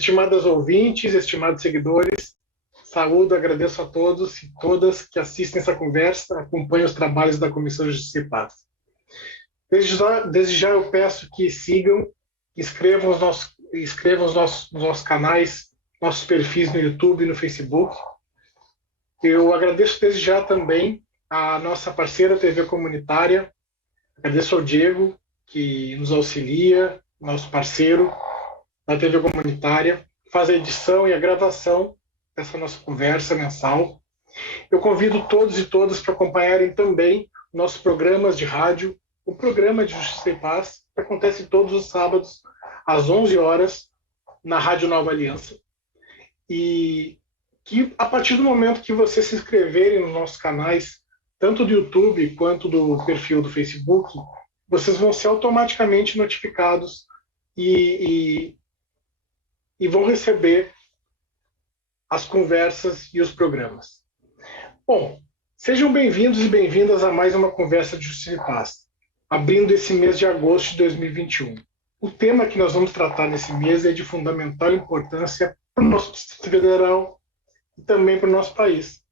Estimadas ouvintes, estimados seguidores, saúdo, agradeço a todos e todas que assistem essa conversa, acompanham os trabalhos da Comissão de Justiça e Paz. Desde já eu peço que sigam, inscrevam os nossos canais, nossos perfis no YouTube e no Facebook. Eu agradeço desde já também a nossa parceira TV Comunitária, agradeço ao Diego, que nos auxilia, nosso parceiro da TV Comunitária, faz a edição e a gravação dessa nossa conversa mensal. Eu convido todos e todas para acompanharem também nossos programas de rádio, o programa de Justiça e Paz, que acontece todos os sábados, às 11 horas, na Rádio Nova Aliança. E que, a partir do momento que vocês se inscreverem nos nossos canais, tanto do YouTube quanto do perfil do Facebook, vocês vão ser automaticamente notificados e vão receber as conversas e os programas. Bom, sejam bem-vindos e bem-vindas a mais uma conversa de Justiça e Paz, abrindo esse mês de agosto de 2021. O tema que nós vamos tratar nesse mês é de fundamental importância para o nosso Distrito Federal e também para o nosso país.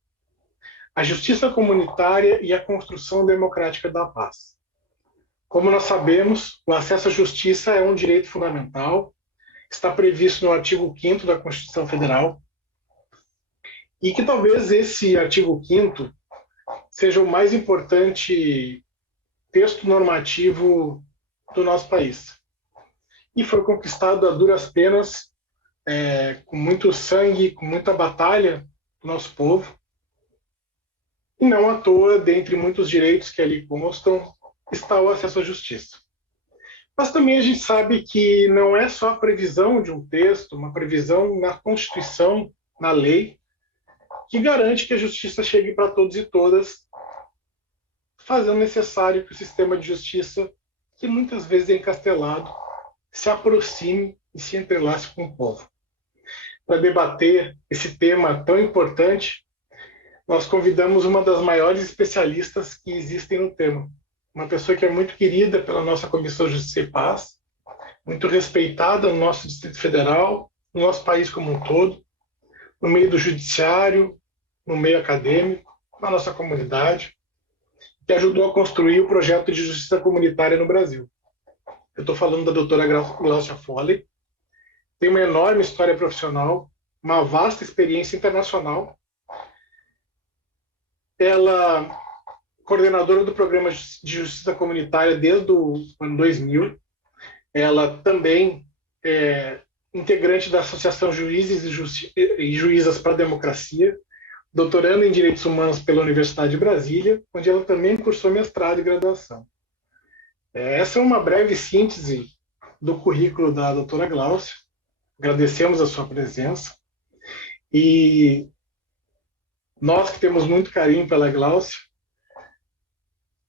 A justiça comunitária e a construção democrática da paz. Como nós sabemos, o acesso à justiça é um direito fundamental, está previsto no artigo 5º da Constituição Federal, e que talvez esse artigo 5º seja o mais importante texto normativo do nosso país. E foi conquistado a duras penas, com muito sangue, com muita batalha do nosso povo. E não à toa, dentre muitos direitos que ali constam, está o acesso à justiça. Mas também a gente sabe que não é só a previsão de um texto, uma previsão na Constituição, na lei, que garante que a justiça chegue para todos e todas, fazendo necessário que o sistema de justiça, que muitas vezes é encastelado, se aproxime e se entrelace com o povo. Para debater esse tema tão importante, nós convidamos uma das maiores especialistas que existem no tema. Uma pessoa que é muito querida pela nossa Comissão de Justiça e Paz, muito respeitada no nosso Distrito Federal, no nosso país como um todo, no meio do judiciário, no meio acadêmico, na nossa comunidade, que ajudou a construir o projeto de justiça comunitária no Brasil. Eu estou falando da doutora Gláucia Foley, tem uma enorme história profissional, uma vasta experiência internacional. Ela coordenadora do programa de justiça comunitária desde o ano 2000. Ela também é integrante da Associação Juízes e Juízas para a Democracia, doutorando em Direitos Humanos pela Universidade de Brasília, onde ela também cursou mestrado e graduação. Essa é uma breve síntese do currículo da doutora Gláucia. Agradecemos a sua presença. E nós que temos muito carinho pela Gláucia,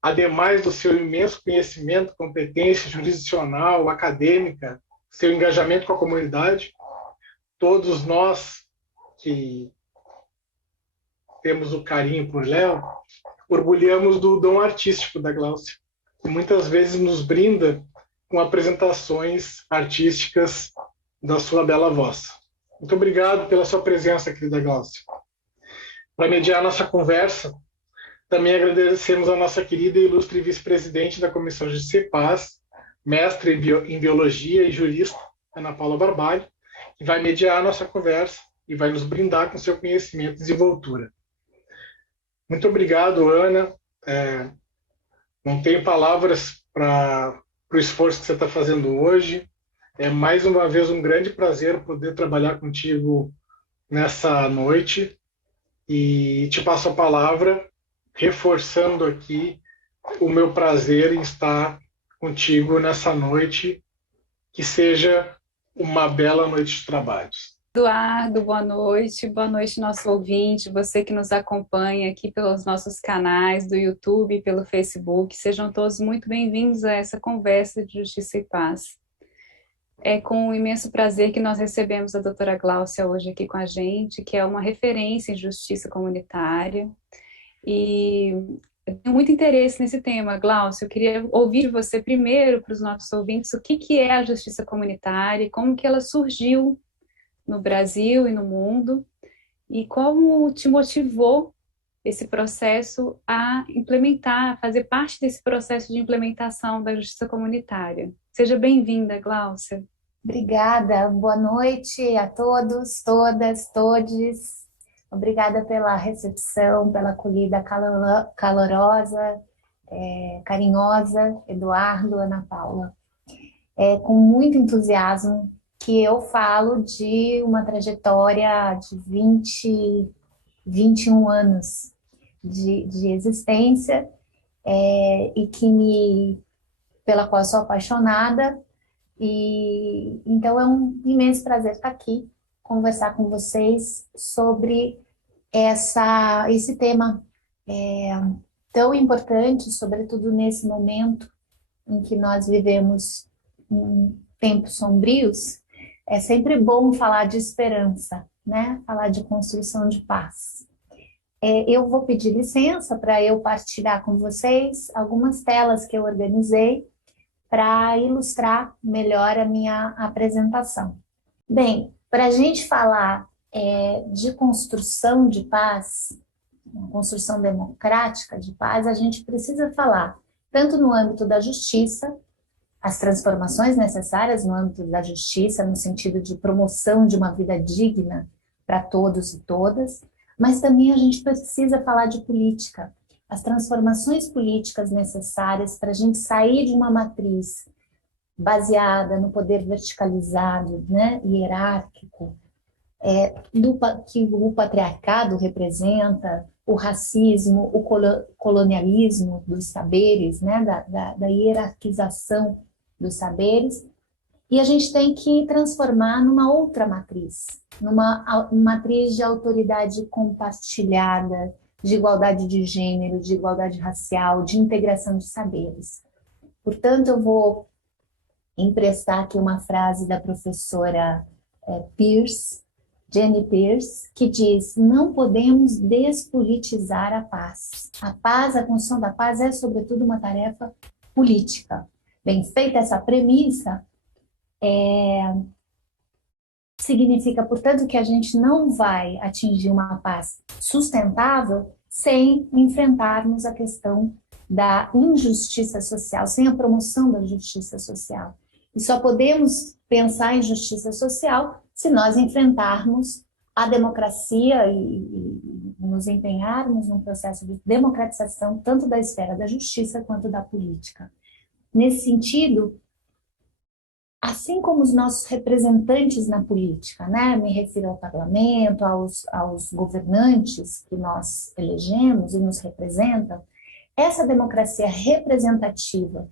ademais do seu imenso conhecimento, competência jurisdicional, acadêmica, seu engajamento com a comunidade, todos nós que temos o carinho por Léo, orgulhamos do dom artístico da Gláucia, que muitas vezes nos brinda com apresentações artísticas da sua bela voz. Muito obrigado pela sua presença, querida Gláucia. Para mediar a nossa conversa, também agradecemos a nossa querida e ilustre vice-presidente da Comissão de Justiça e Paz, mestre em Biologia e jurista, Ana Paula Barbalho, que vai mediar a nossa conversa e vai nos brindar com seu conhecimento e desenvoltura. Muito obrigado, Ana. Não tenho palavras para o esforço que você está fazendo hoje. É mais uma vez um grande prazer poder trabalhar contigo nessa noite e te passo a palavra, reforçando aqui o meu prazer em estar contigo nessa noite, que seja uma bela noite de trabalhos. Eduardo, boa noite nosso ouvinte, você que nos acompanha aqui pelos nossos canais do YouTube e pelo Facebook, sejam todos muito bem-vindos a essa conversa de Justiça e Paz. É com um imenso prazer que nós recebemos a doutora Gláucia hoje aqui com a gente, que é uma referência em justiça comunitária, e eu tenho muito interesse nesse tema. Gláucia, eu queria ouvir de você primeiro, para os nossos ouvintes, o que é a justiça comunitária e como que ela surgiu no Brasil e no mundo, e como te motivou esse processo a implementar, a fazer parte desse processo de implementação da justiça comunitária. Seja bem-vinda, Gláucia. Obrigada, boa noite a todos, todas, todes. Obrigada pela recepção, pela acolhida calorosa, carinhosa, Eduardo, Ana Paula. É com muito entusiasmo que eu falo de uma trajetória de 21 anos de existência, e pela qual eu sou apaixonada. E então é um imenso prazer estar aqui, conversar com vocês sobre esse tema tão importante, sobretudo nesse momento em que nós vivemos em tempos sombrios. É sempre bom falar de esperança, né? Falar de construção de paz. Eu vou pedir licença para eu partilhar com vocês algumas telas que eu organizei para ilustrar melhor a minha apresentação. Bem, para a gente falar de construção de paz, uma construção democrática de paz, a gente precisa falar tanto no âmbito da justiça, as transformações necessárias no âmbito da justiça, no sentido de promoção de uma vida digna para todos e todas, mas também a gente precisa falar de política, as transformações políticas necessárias para a gente sair de uma matriz baseada no poder verticalizado, né, hierárquico, que o patriarcado representa, o racismo, o colonialismo dos saberes, né, da hierarquização dos saberes, e a gente tem que transformar numa outra matriz, numa matriz de autoridade compartilhada, de igualdade de gênero, de igualdade racial, de integração de saberes. Portanto, eu vou emprestar aqui uma frase da professora Jenny Pierce, que diz: não podemos despolitizar a paz. A paz, a construção da paz é, sobretudo, uma tarefa política. Bem, feita essa premissa, significa, portanto, que a gente não vai atingir uma paz sustentável sem enfrentarmos a questão da injustiça social, sem a promoção da justiça social. E só podemos pensar em justiça social se nós enfrentarmos a democracia e nos empenharmos num processo de democratização tanto da esfera da justiça quanto da política. Nesse sentido, assim como os nossos representantes na política, né? Me refiro ao parlamento, aos governantes que nós elegemos e nos representam, essa democracia representativa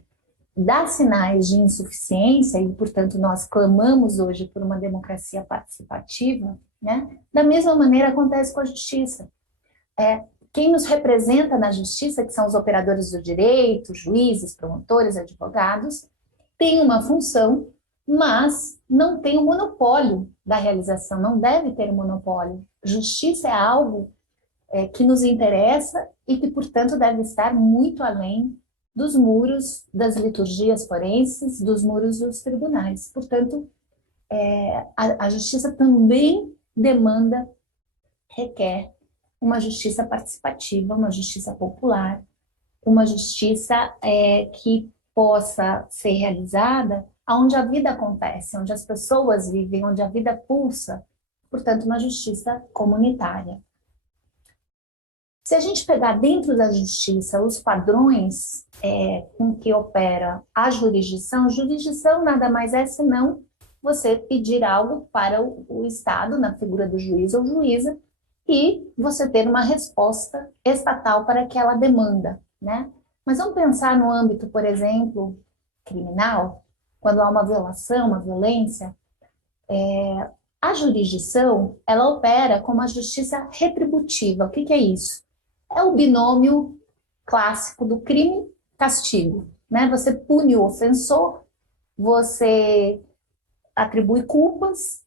dá sinais de insuficiência e, portanto, nós clamamos hoje por uma democracia participativa, né? Da mesma maneira acontece com a justiça. Quem nos representa na justiça, que são os operadores do direito, juízes, promotores, advogados, tem uma função, mas não tem o monopólio da realização, não deve ter o monopólio. Justiça é algo que nos interessa e que, portanto, deve estar muito além dos muros das liturgias forenses, dos muros dos tribunais. Portanto, a justiça também requer uma justiça participativa, uma justiça popular, uma justiça que possa ser realizada onde a vida acontece, onde as pessoas vivem, onde a vida pulsa, portanto, uma justiça comunitária. Se a gente pegar dentro da justiça os padrões com que opera a jurisdição nada mais é senão você pedir algo para o Estado, na figura do juiz ou juíza, e você ter uma resposta estatal para aquela demanda, né? Mas vamos pensar no âmbito, por exemplo, criminal, quando há uma violação, uma violência, a jurisdição, ela opera como a justiça retributiva. O que é isso? É o binômio clássico do crime-castigo, né? Você pune o ofensor, você atribui culpas,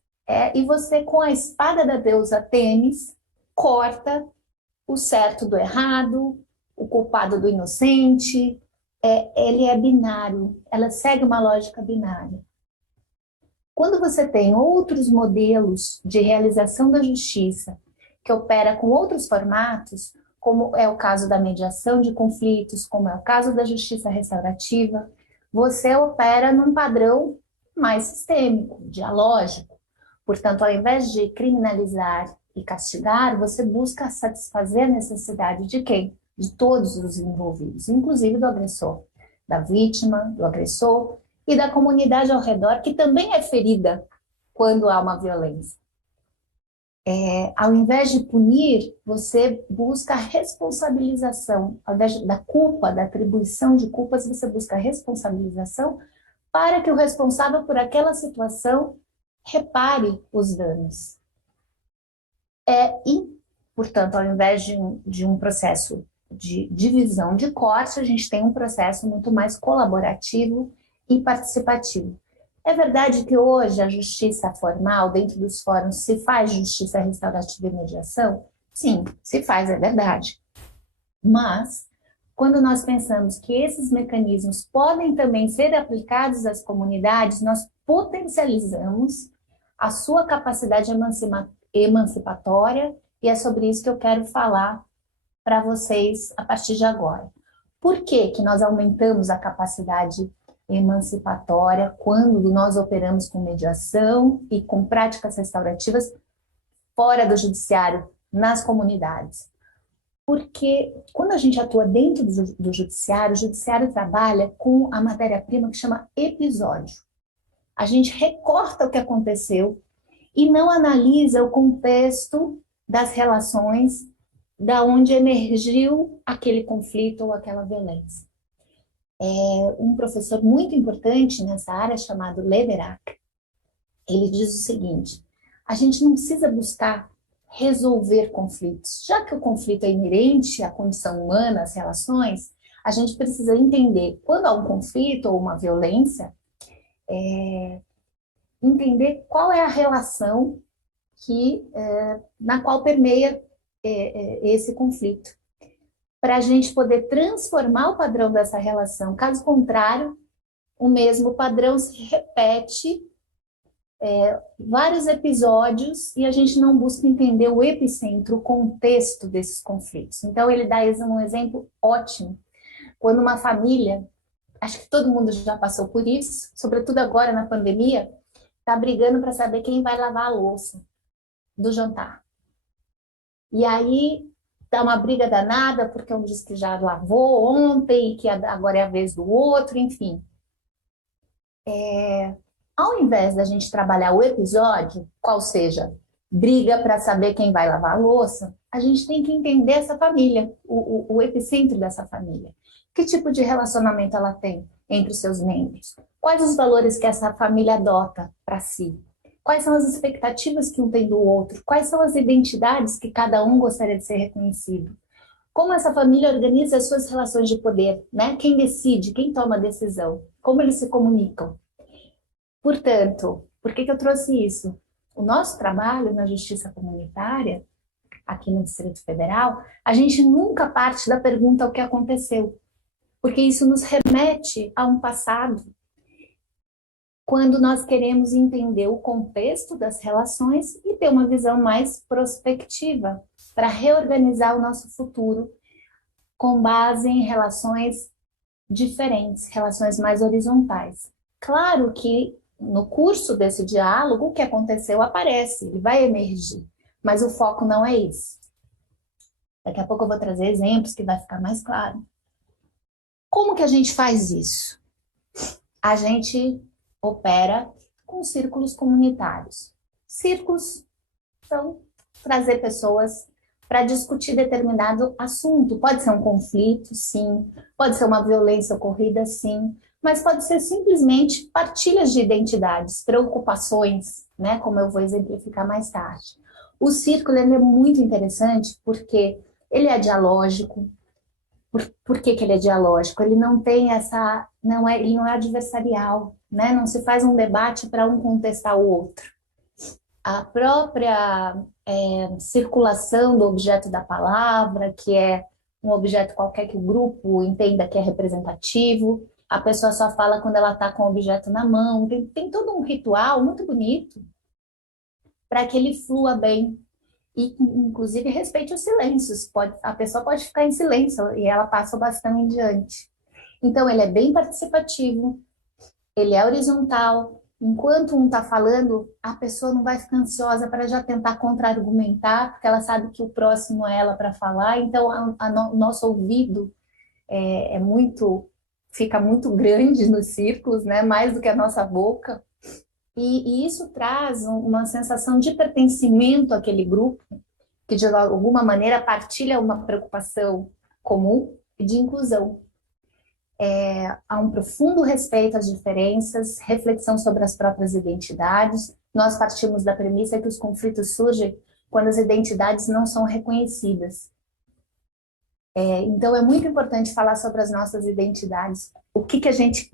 e você, com a espada da deusa Tênis, corta o certo do errado, o culpado do inocente. Ele é binário, ela segue uma lógica binária. Quando você tem outros modelos de realização da justiça, que opera com outros formatos, como é o caso da mediação de conflitos, como é o caso da justiça restaurativa, você opera num padrão mais sistêmico, dialógico. Portanto, ao invés de criminalizar e castigar, você busca satisfazer a necessidade de quem? De todos os envolvidos, inclusive do agressor, da vítima, do agressor e da comunidade ao redor, que também é ferida quando há uma violência. Ao invés de punir, você busca a responsabilização. Ao invés da culpa, da atribuição de culpas, você busca a responsabilização para que o responsável por aquela situação repare os danos. Portanto, ao invés de um processo de divisão de corte, a gente tem um processo muito mais colaborativo e participativo. É verdade que hoje a justiça formal, dentro dos fóruns, se faz justiça restaurativa e mediação? Sim, se faz, é verdade. Mas, quando nós pensamos que esses mecanismos podem também ser aplicados às comunidades, nós potencializamos a sua capacidade emancipatória, e é sobre isso que eu quero falar para vocês a partir de agora. Por que nós aumentamos a capacidade emancipatória quando nós operamos com mediação e com práticas restaurativas fora do judiciário, nas comunidades? Porque quando a gente atua dentro do judiciário, o judiciário trabalha com a matéria-prima que chama episódio. A gente recorta o que aconteceu e não analisa o contexto das relações da onde emergiu aquele conflito ou aquela violência. Um professor muito importante nessa área, chamado Leverac, ele diz o seguinte: a gente não precisa buscar resolver conflitos. Já que o conflito é inerente à condição humana, às relações, a gente precisa entender, quando há um conflito ou uma violência, entender qual é a relação na qual permeia esse conflito, para a gente poder transformar o padrão dessa relação. Caso contrário, o mesmo padrão se repete vários episódios e a gente não busca entender o epicentro, o contexto desses conflitos. Então, ele dá um exemplo ótimo. Quando uma família, acho que todo mundo já passou por isso, sobretudo agora na pandemia, está brigando para saber quem vai lavar a louça do jantar. E aí dá uma briga danada, porque um diz que já lavou ontem, e que agora é a vez do outro, enfim. Ao invés da gente trabalhar o episódio, qual seja, briga para saber quem vai lavar a louça, a gente tem que entender essa família, o epicentro dessa família. Que tipo de relacionamento ela tem entre os seus membros? Quais os valores que essa família adota para si? Quais são as expectativas que um tem do outro? Quais são as identidades que cada um gostaria de ser reconhecido? Como essa família organiza as suas relações de poder, né? Quem decide, quem toma a decisão? Como eles se comunicam? Portanto, por que eu trouxe isso? O nosso trabalho na justiça comunitária, aqui no Distrito Federal, a gente nunca parte da pergunta o que aconteceu, porque isso nos remete a um passado. Quando nós queremos entender o contexto das relações e ter uma visão mais prospectiva para reorganizar o nosso futuro com base em relações diferentes, relações mais horizontais. Claro que no curso desse diálogo o que aconteceu aparece, ele vai emergir, mas o foco não é isso. Daqui a pouco eu vou trazer exemplos que vai ficar mais claro. Como que a gente faz isso? A gente opera com círculos comunitários. Círculos são trazer pessoas para discutir determinado assunto. Pode ser um conflito, sim. Pode ser uma violência ocorrida, sim. Mas pode ser simplesmente partilhas de identidades, preocupações, né? Como eu vou exemplificar mais tarde. O círculo ele é muito interessante porque ele é dialógico. Por que ele é dialógico? Ele não tem ele não é adversarial, né? Não se faz um debate para um contestar o outro. A própria circulação do objeto da palavra, que é um objeto qualquer que o grupo entenda que é representativo, a pessoa só fala quando ela está com o objeto na mão. Tem todo um ritual muito bonito para que ele flua bem. E, inclusive, respeite os silêncios. A pessoa pode ficar em silêncio e ela passa o bastão em diante. Então, ele é bem participativo, ele é horizontal. Enquanto um está falando, a pessoa não vai ficar ansiosa para já tentar contra-argumentar, porque ela sabe que o próximo é ela para falar. Então, o nosso ouvido fica muito grande nos círculos, né? Mais do que a nossa boca. E isso traz uma sensação de pertencimento àquele grupo, que de alguma maneira partilha uma preocupação comum e de inclusão. Há um profundo respeito às diferenças, reflexão sobre as próprias identidades. Nós partimos da premissa que os conflitos surgem quando as identidades não são reconhecidas. Então, é muito importante falar sobre as nossas identidades, o que a gente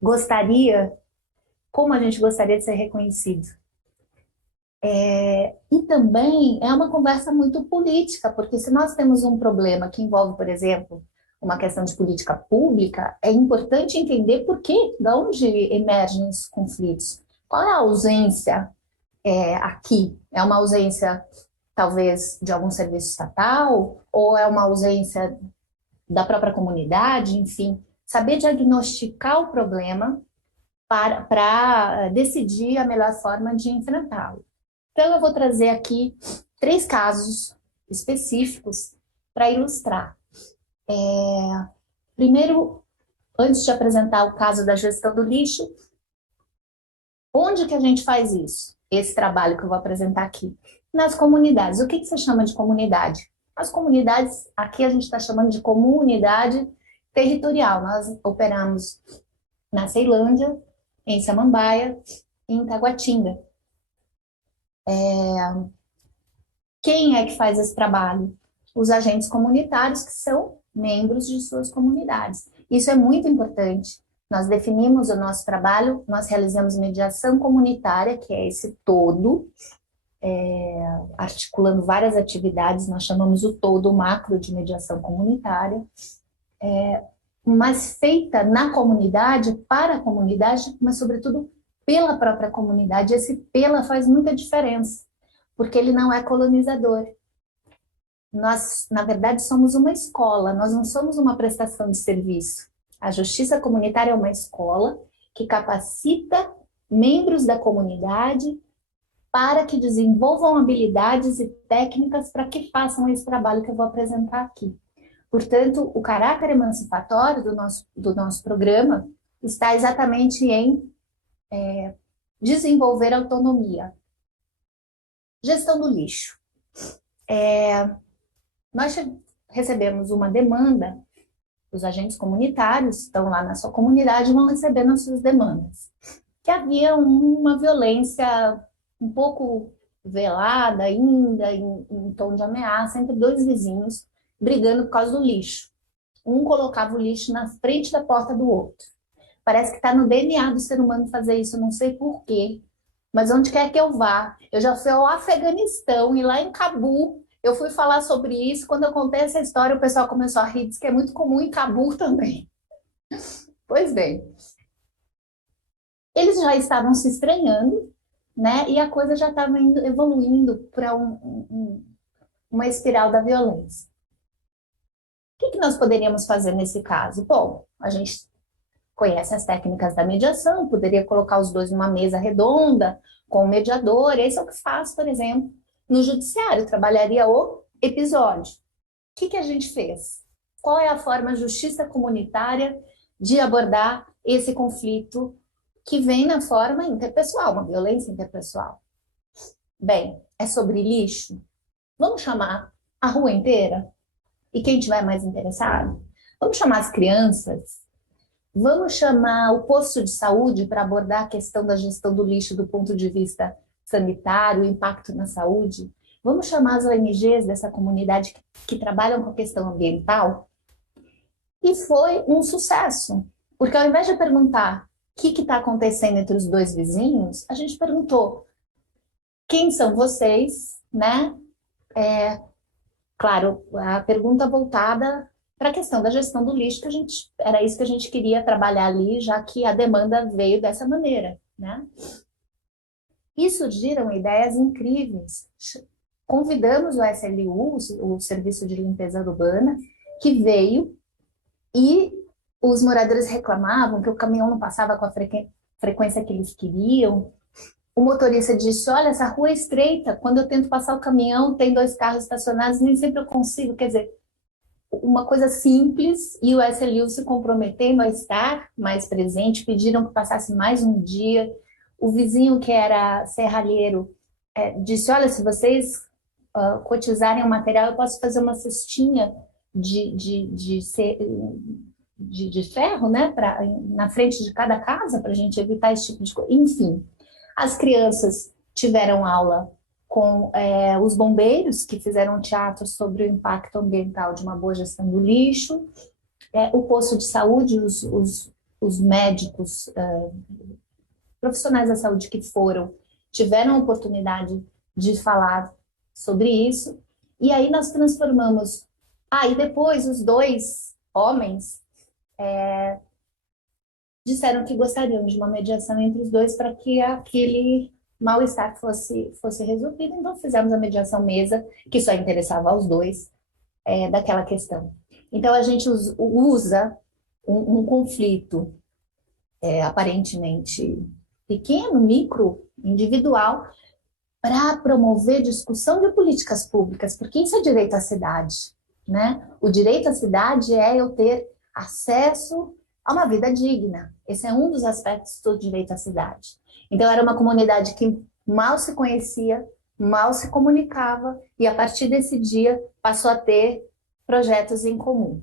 gostaria, como a gente gostaria de ser reconhecido. E também é uma conversa muito política, porque se nós temos um problema que envolve, por exemplo, uma questão de política pública, é importante entender por quê, de onde emergem os conflitos. Qual é a ausência aqui? É uma ausência, talvez, de algum serviço estatal? Ou é uma ausência da própria comunidade? Enfim, saber diagnosticar o problema para decidir a melhor forma de enfrentá-lo. Então, eu vou trazer aqui 3 casos específicos para ilustrar. Primeiro, antes de apresentar o caso da gestão do lixo, onde que a gente faz isso? Esse trabalho que eu vou apresentar aqui. Nas comunidades. O que você chama de comunidade? As comunidades, aqui a gente está chamando de comunidade territorial. Nós operamos na Ceilândia, em Samambaia e em Taguatinga. Quem é que faz esse trabalho? Os agentes comunitários, que são membros de suas comunidades. Isso é muito importante. Nós definimos o nosso trabalho, nós realizamos mediação comunitária, que é esse todo, articulando várias atividades, nós chamamos o todo macro de mediação comunitária, mas feita na comunidade, para a comunidade, mas sobretudo pela própria comunidade. Esse pela faz muita diferença, porque ele não é colonizador. Nós, na verdade, somos uma escola, nós não somos uma prestação de serviço. A justiça comunitária é uma escola que capacita membros da comunidade para que desenvolvam habilidades e técnicas para que façam esse trabalho que eu vou apresentar aqui. Portanto, o caráter emancipatório do nosso programa está exatamente em desenvolver autonomia. Gestão do lixo. Nós recebemos uma demanda, os agentes comunitários estão lá na sua comunidade e vão recebendo as suas demandas. Que havia uma violência um pouco velada ainda, em tom de ameaça, entre 2 vizinhos brigando por causa do lixo. Um colocava o lixo na frente da porta do outro. Parece que está no DNA do ser humano fazer isso, não sei por quê, mas onde quer que eu vá, eu já fui ao Afeganistão e lá em Cabul eu fui falar sobre isso. Quando eu contei essa história, o pessoal começou a rir, disse que é muito comum em Cabul também. Pois bem, eles já estavam se estranhando, né? E a coisa já estava evoluindo para uma espiral da violência. O que nós poderíamos fazer nesse caso? Bom, a gente conhece as técnicas da mediação, poderia colocar os dois numa mesa redonda com o mediador. Esse é o que faz, por exemplo, no judiciário, trabalharia o episódio. O que a gente fez? Qual é a forma justiça comunitária de abordar esse conflito que vem na forma interpessoal, uma violência interpessoal? Bem, é sobre lixo? Vamos chamar a rua inteira? E quem tiver mais interessado? Vamos chamar as crianças? Vamos chamar o posto de saúde para abordar a questão da gestão do lixo do ponto de vista sanitário, o impacto na saúde? Vamos chamar as ONGs dessa comunidade que trabalham com a questão ambiental? E foi um sucesso, porque ao invés de perguntar o que está acontecendo entre os 2 vizinhos, a gente perguntou: quem são vocês, né? Claro, a pergunta voltada para a questão da gestão do lixo, era isso que a gente queria trabalhar ali, já que a demanda veio dessa maneira, né? E surgiram ideias incríveis. Convidamos o SLU, o Serviço de Limpeza Urbana, que veio, e os moradores reclamavam que o caminhão não passava com a frequência que eles queriam. O motorista disse, olha, essa rua é estreita, quando eu tento passar o caminhão, tem 2 carros estacionados, nem sempre eu consigo. Quer dizer, uma coisa simples, e o SLU se comprometendo a estar mais presente, pediram que passasse mais um dia. O vizinho, que era serralheiro, disse, olha, se vocês cotizarem o material, eu posso fazer uma cestinha de ferro, né, na frente de cada casa, para a gente evitar esse tipo de coisa. Enfim, as crianças tiveram aula com os bombeiros, que fizeram um teatro sobre o impacto ambiental de uma boa gestão do lixo, o posto de saúde, os médicos, profissionais da saúde que tiveram a oportunidade de falar sobre isso, e aí nós transformamos. E depois os 2 homens disseram que gostariam de uma mediação entre os 2 para que aquele mal-estar fosse resolvido. Então fizemos a mediação mesa, que só interessava aos 2, daquela questão. Então a gente usa um conflito aparentemente pequeno, micro, individual, para promover discussão de políticas públicas, porque isso é direito à cidade, né? O direito à cidade é eu ter acesso a uma vida digna. Esse é um dos aspectos do direito à cidade. Então, era uma comunidade que mal se conhecia, mal se comunicava, e a partir desse dia passou a ter projetos em comum.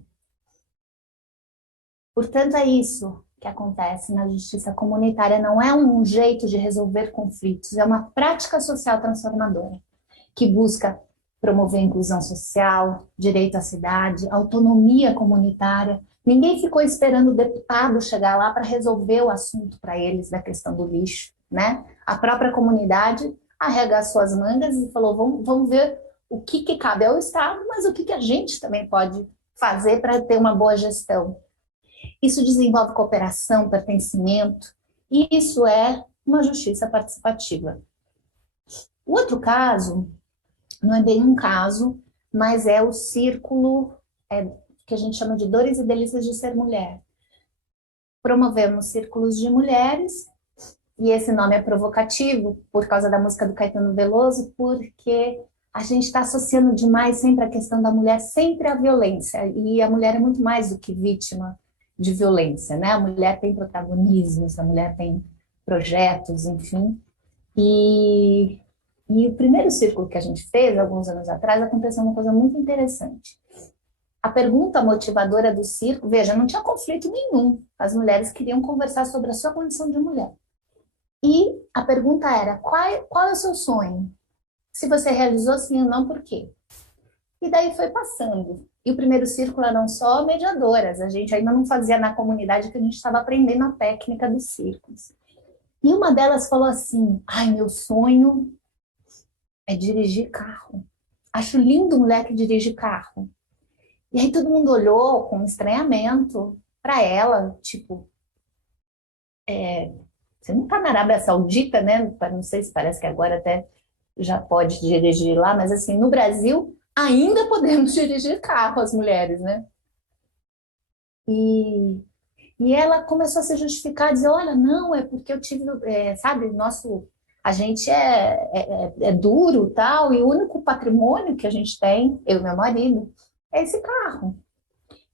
Portanto, é isso que acontece na justiça comunitária. Não é um jeito de resolver conflitos, é uma prática social transformadora, que busca promover inclusão social, direito à cidade, autonomia comunitária. Ninguém ficou esperando o deputado chegar lá para resolver o assunto para eles da questão do lixo, né? A própria comunidade arregaçou as mangas e falou, vamos ver o que cabe ao Estado, mas o que a gente também pode fazer para ter uma boa gestão. Isso desenvolve cooperação, pertencimento, e isso é uma justiça participativa. O outro caso, não é bem um caso, mas é o círculo que a gente chama de Dores e Delícias de Ser Mulher. Promovemos círculos de mulheres, e esse nome é provocativo por causa da música do Caetano Veloso, porque a gente está associando demais sempre a questão da mulher, sempre à violência, e a mulher é muito mais do que vítima de violência, né? A mulher tem protagonismos, a mulher tem projetos, enfim. E o primeiro círculo que a gente fez, alguns anos atrás, aconteceu uma coisa muito interessante. A pergunta motivadora do círculo, veja, não tinha conflito nenhum. As mulheres queriam conversar sobre a sua condição de mulher. E a pergunta era, qual é o seu sonho? Se você realizou sim ou não, por quê? E daí foi passando. E o primeiro círculo eram só mediadoras. A gente ainda não fazia na comunidade, que a gente estava aprendendo a técnica dos círculos. E uma delas falou assim, meu sonho é dirigir carro. Acho lindo mulher que dirige carro. E aí todo mundo olhou com estranhamento para ela, tipo, você não está na Arábia Saudita, né? Não sei se parece que agora até já pode dirigir lá, mas assim, no Brasil ainda podemos dirigir carro, as mulheres, né? E ela começou a se justificar, dizer, olha, não, é porque eu tive, sabe, a gente é duro, tal, e o único patrimônio que a gente tem, eu e meu marido, é esse carro.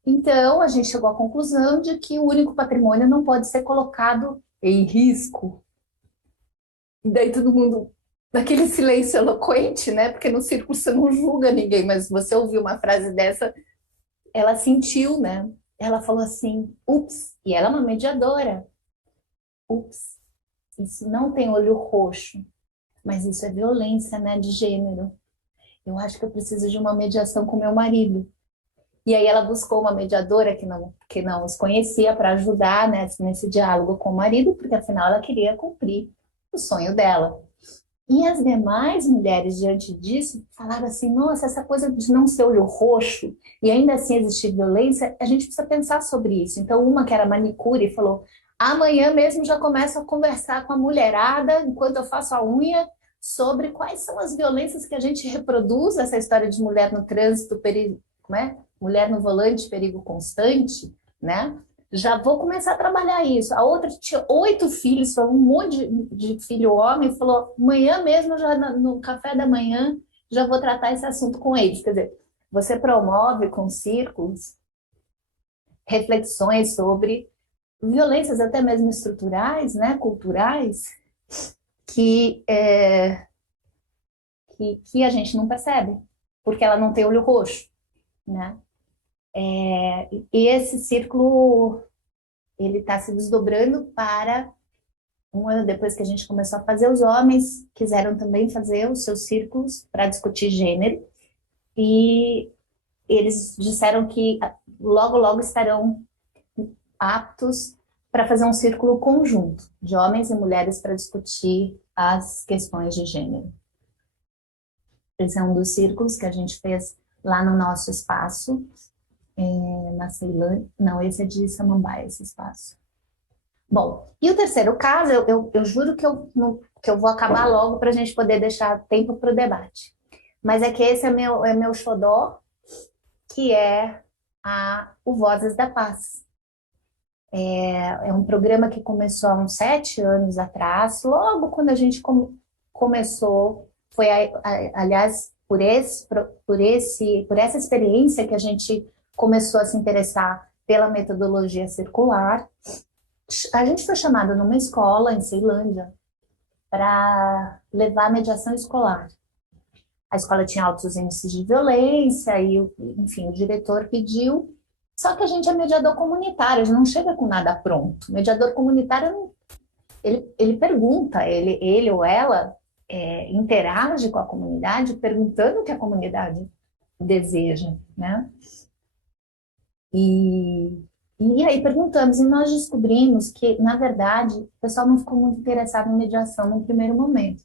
Então, a gente chegou à conclusão de que o único patrimônio não pode ser colocado em risco. E daí todo mundo, naquele silêncio eloquente, né? Porque no círculo você não julga ninguém, mas você ouviu uma frase dessa, ela sentiu, né? Ela falou assim, ups, e ela é uma mediadora. Ups, isso não tem olho roxo, mas isso é violência, né, de gênero. Eu acho que eu preciso de uma mediação com meu marido. E aí ela buscou uma mediadora que não os conhecia para ajudar, né, nesse diálogo com o marido, porque afinal ela queria cumprir o sonho dela. E as demais mulheres, diante disso, falaram assim, nossa, essa coisa de não ser olho roxo e ainda assim existir violência, a gente precisa pensar sobre isso. Então, uma que era manicure falou, amanhã mesmo já começo a conversar com a mulherada, enquanto eu faço a unha, sobre quais são as violências que a gente reproduz, essa história de mulher no trânsito, perigo, como é? Mulher no volante, perigo constante, né? Já vou começar a trabalhar isso. A outra tinha 8 filhos, foi um monte de filho homem, falou, amanhã mesmo, já no café da manhã, já vou tratar esse assunto com eles. Quer dizer, você promove com círculos reflexões sobre violências até mesmo estruturais, né, culturais, que, que a gente não percebe, porque ela não tem olho roxo, né? E esse círculo, ele está se desdobrando para um ano depois que a gente começou a fazer, os homens quiseram também fazer os seus círculos para discutir gênero, e eles disseram que logo, logo estarão aptos para fazer um círculo conjunto de homens e mulheres para discutir as questões de gênero. Esse é um dos círculos que a gente fez lá no nosso espaço, na Ceilândia. Não, esse é de Samambaia, esse espaço. Bom, e o terceiro caso, eu juro que eu vou acabar logo para a gente poder deixar tempo para o debate. Mas é que esse é meu xodó, que é o Vozes da Paz. É um programa que começou há uns 7 anos atrás, logo quando a gente começou, foi, aliás, por essa experiência que a gente começou a se interessar pela metodologia circular. A gente foi chamado numa escola em Ceilândia para levar a mediação escolar. A escola tinha altos índices de violência e, enfim, o diretor pediu. Só que a gente é mediador comunitário, a gente não chega com nada pronto. O mediador comunitário, ele pergunta, ele ou ela interage com a comunidade perguntando o que a comunidade deseja, né? E aí perguntamos, e nós descobrimos que, na verdade, o pessoal não ficou muito interessado em mediação no primeiro momento.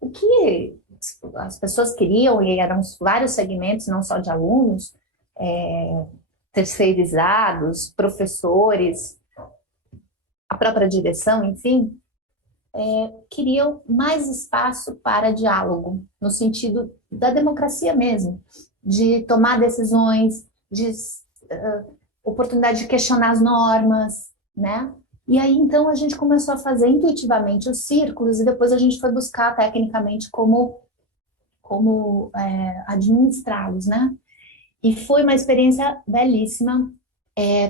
O que as pessoas queriam, e eram vários segmentos, não só de alunos, terceirizados, professores, a própria direção, enfim, queriam mais espaço para diálogo, no sentido da democracia mesmo, de tomar decisões, de oportunidade de questionar as normas, né? E aí, então, a gente começou a fazer intuitivamente os círculos e depois a gente foi buscar tecnicamente como administrá-los, né? E foi uma experiência belíssima.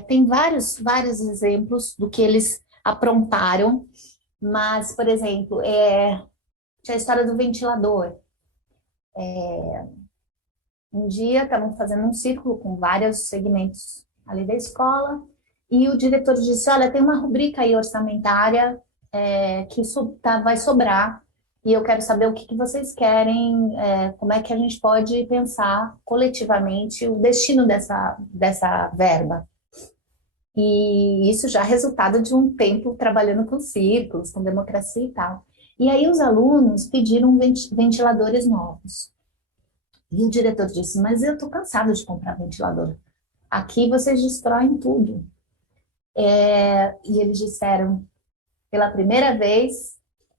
Tem vários exemplos do que eles aprontaram, mas, por exemplo, tinha a história do ventilador. Um dia estavam fazendo um círculo com vários segmentos ali da escola e o diretor disse, olha, tem uma rubrica aí orçamentária que vai sobrar e eu quero saber o que vocês querem, como é que a gente pode pensar coletivamente o destino dessa verba. E isso já é resultado de um tempo trabalhando com círculos, com democracia e tal. E aí os alunos pediram ventiladores novos. E o diretor disse, mas eu estou cansado de comprar ventilador. Aqui vocês destroem tudo. E eles disseram, pela primeira vez,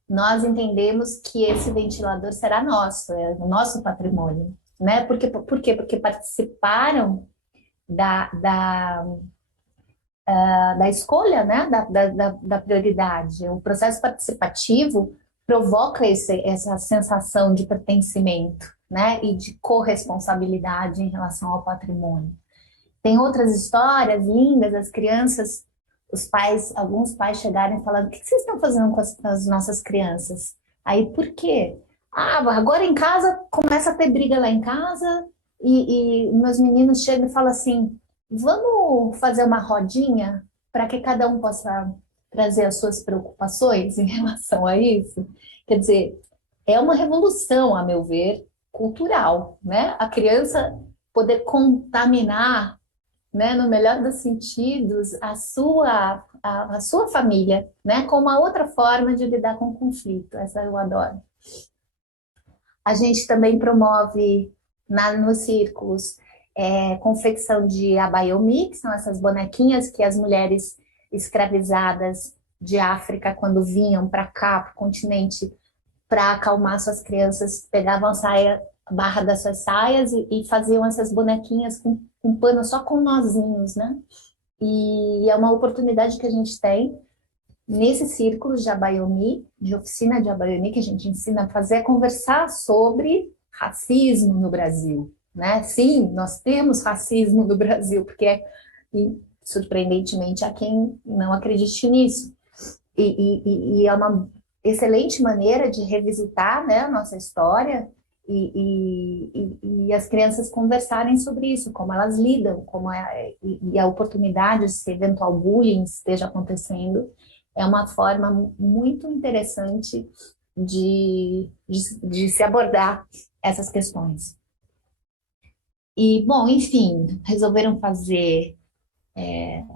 nós entendemos que esse ventilador será nosso, é o nosso patrimônio. Né? Por quê? Porque participaram da escolha, né? da prioridade. O processo participativo provoca essa sensação de pertencimento, né? E de corresponsabilidade em relação ao patrimônio. Tem outras histórias lindas, as crianças, alguns pais chegaram e falaram, o que vocês estão fazendo com as nossas crianças? Aí, por quê? Agora em casa, começa a ter briga lá em casa e meus meninos chegam e falam assim, vamos fazer uma rodinha para que cada um possa trazer as suas preocupações em relação a isso? Quer dizer, é uma revolução, a meu ver, cultural, né? A criança poder contaminar, né, no melhor dos sentidos, a sua família, né, com uma outra forma de lidar com o conflito. Essa eu adoro. A gente também promove nos círculos confecção de abayomi, que são essas bonequinhas que as mulheres escravizadas de África, quando vinham para cá, para o continente, para acalmar suas crianças, pegavam a barra das suas saias e faziam essas bonequinhas com pano só com nozinhos, né? E é uma oportunidade que a gente tem nesse círculo de abayomi, de oficina de abayomi, que a gente ensina a fazer, é conversar sobre racismo no Brasil, né? Sim, nós temos racismo no Brasil, porque surpreendentemente há quem não acredite nisso. E é uma excelente maneira de revisitar, né, a nossa história e as crianças conversarem sobre isso, como elas lidam, e a oportunidade se eventual bullying esteja acontecendo, é uma forma muito interessante de se abordar essas questões. E, bom, enfim, resolveram fazer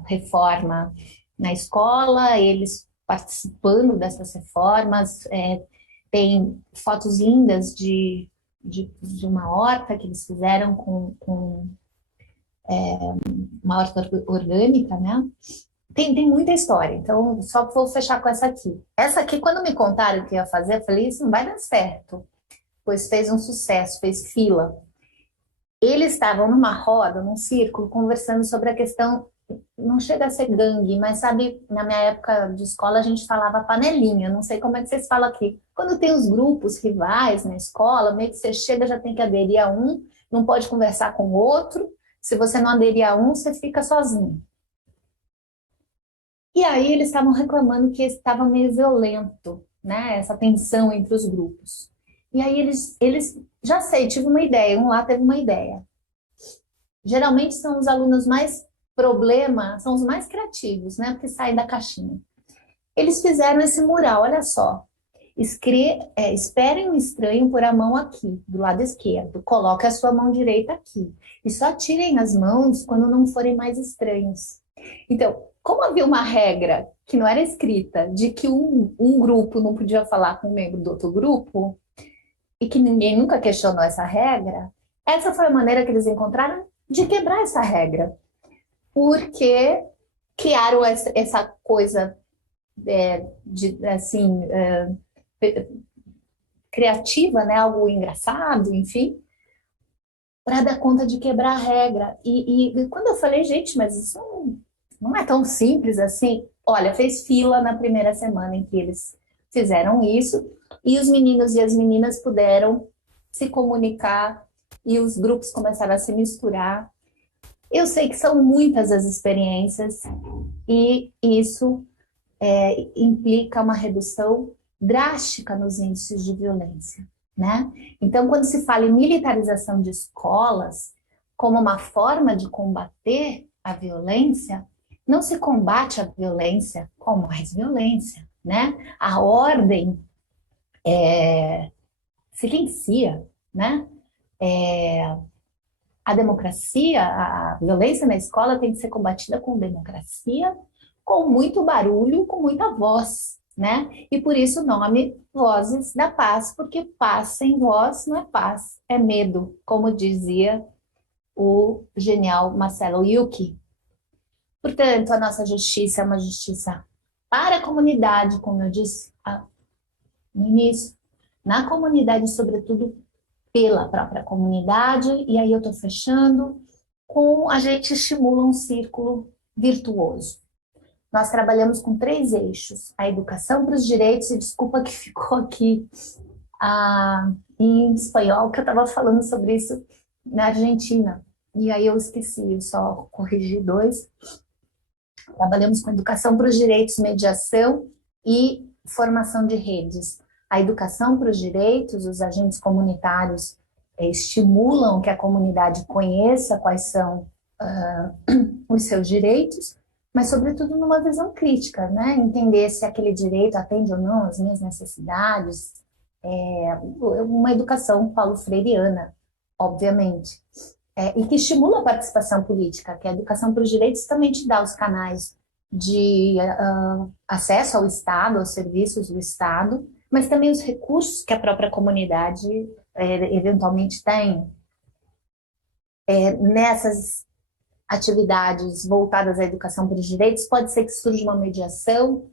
reforma na escola, eles participando dessas reformas, tem fotos lindas de uma horta que eles fizeram com uma horta orgânica, né? Tem muita história, então só vou fechar com essa aqui. Essa aqui, quando me contaram o que ia fazer, eu falei, isso não vai dar certo, pois fez um sucesso, fez fila. Eles estavam numa roda, num círculo, conversando sobre a questão, não chega a ser gangue, mas sabe, na minha época de escola a gente falava panelinha, não sei como é que vocês falam aqui. Quando tem os grupos rivais na escola, meio que você chega, já tem que aderir a um, não pode conversar com o outro, se você não aderir a um, você fica sozinho. E aí eles estavam reclamando que estava meio violento, né, essa tensão entre os grupos. E aí eles já sei, tive uma ideia, um lá teve uma ideia. Geralmente são os alunos mais são os mais criativos, né, porque saem da caixinha. Eles fizeram esse mural, olha só. Esperem um estranho pôr a mão aqui, do lado esquerdo. Coloque a sua mão direita aqui. E só tirem as mãos quando não forem mais estranhos. Então, como havia uma regra que não era escrita, de que um grupo não podia falar com um membro do outro grupo, e que ninguém nunca questionou essa regra, essa foi a maneira que eles encontraram de quebrar essa regra. Porque criaram essa coisa criativa, né? Algo engraçado, enfim, para dar conta de quebrar a regra. E quando eu falei, gente, mas isso não é tão simples assim. Olha, fez fila na primeira semana em que eles fizeram isso, e os meninos e as meninas puderam se comunicar, e os grupos começaram a se misturar. Eu sei que são muitas as experiências, e isso implica uma redução drástica nos índices de violência, né? Então, quando se fala em militarização de escolas como uma forma de combater a violência, não se combate a violência com mais violência, né? A ordem silencia, né? A democracia, a violência na escola tem que ser combatida com democracia, com muito barulho, com muita voz, né? E por isso o nome Vozes da Paz, porque paz sem voz não é paz, é medo, como dizia o genial Marcelo Yucchi. Portanto, a nossa justiça é uma justiça para a comunidade, como eu disse no início, na comunidade, sobretudo pela própria comunidade, e aí eu estou fechando, a gente estimula um círculo virtuoso. Nós trabalhamos com 3 eixos, a educação para os direitos, e desculpa que ficou aqui em espanhol, que eu estava falando sobre isso na Argentina, e aí eu esqueci, eu só corrigi 2. Trabalhamos com educação para os direitos, mediação e formação de redes. A educação para os direitos, os agentes comunitários estimulam que a comunidade conheça quais são os seus direitos, mas sobretudo numa visão crítica, né? Entender se aquele direito atende ou não às minhas necessidades. Uma educação paulo-freireana, obviamente. E que estimula a participação política, que a educação para os direitos também te dá os canais de acesso ao Estado, aos serviços do Estado, mas também os recursos que a própria comunidade eventualmente tenham, nessas atividades voltadas à educação para os direitos, pode ser que surja uma mediação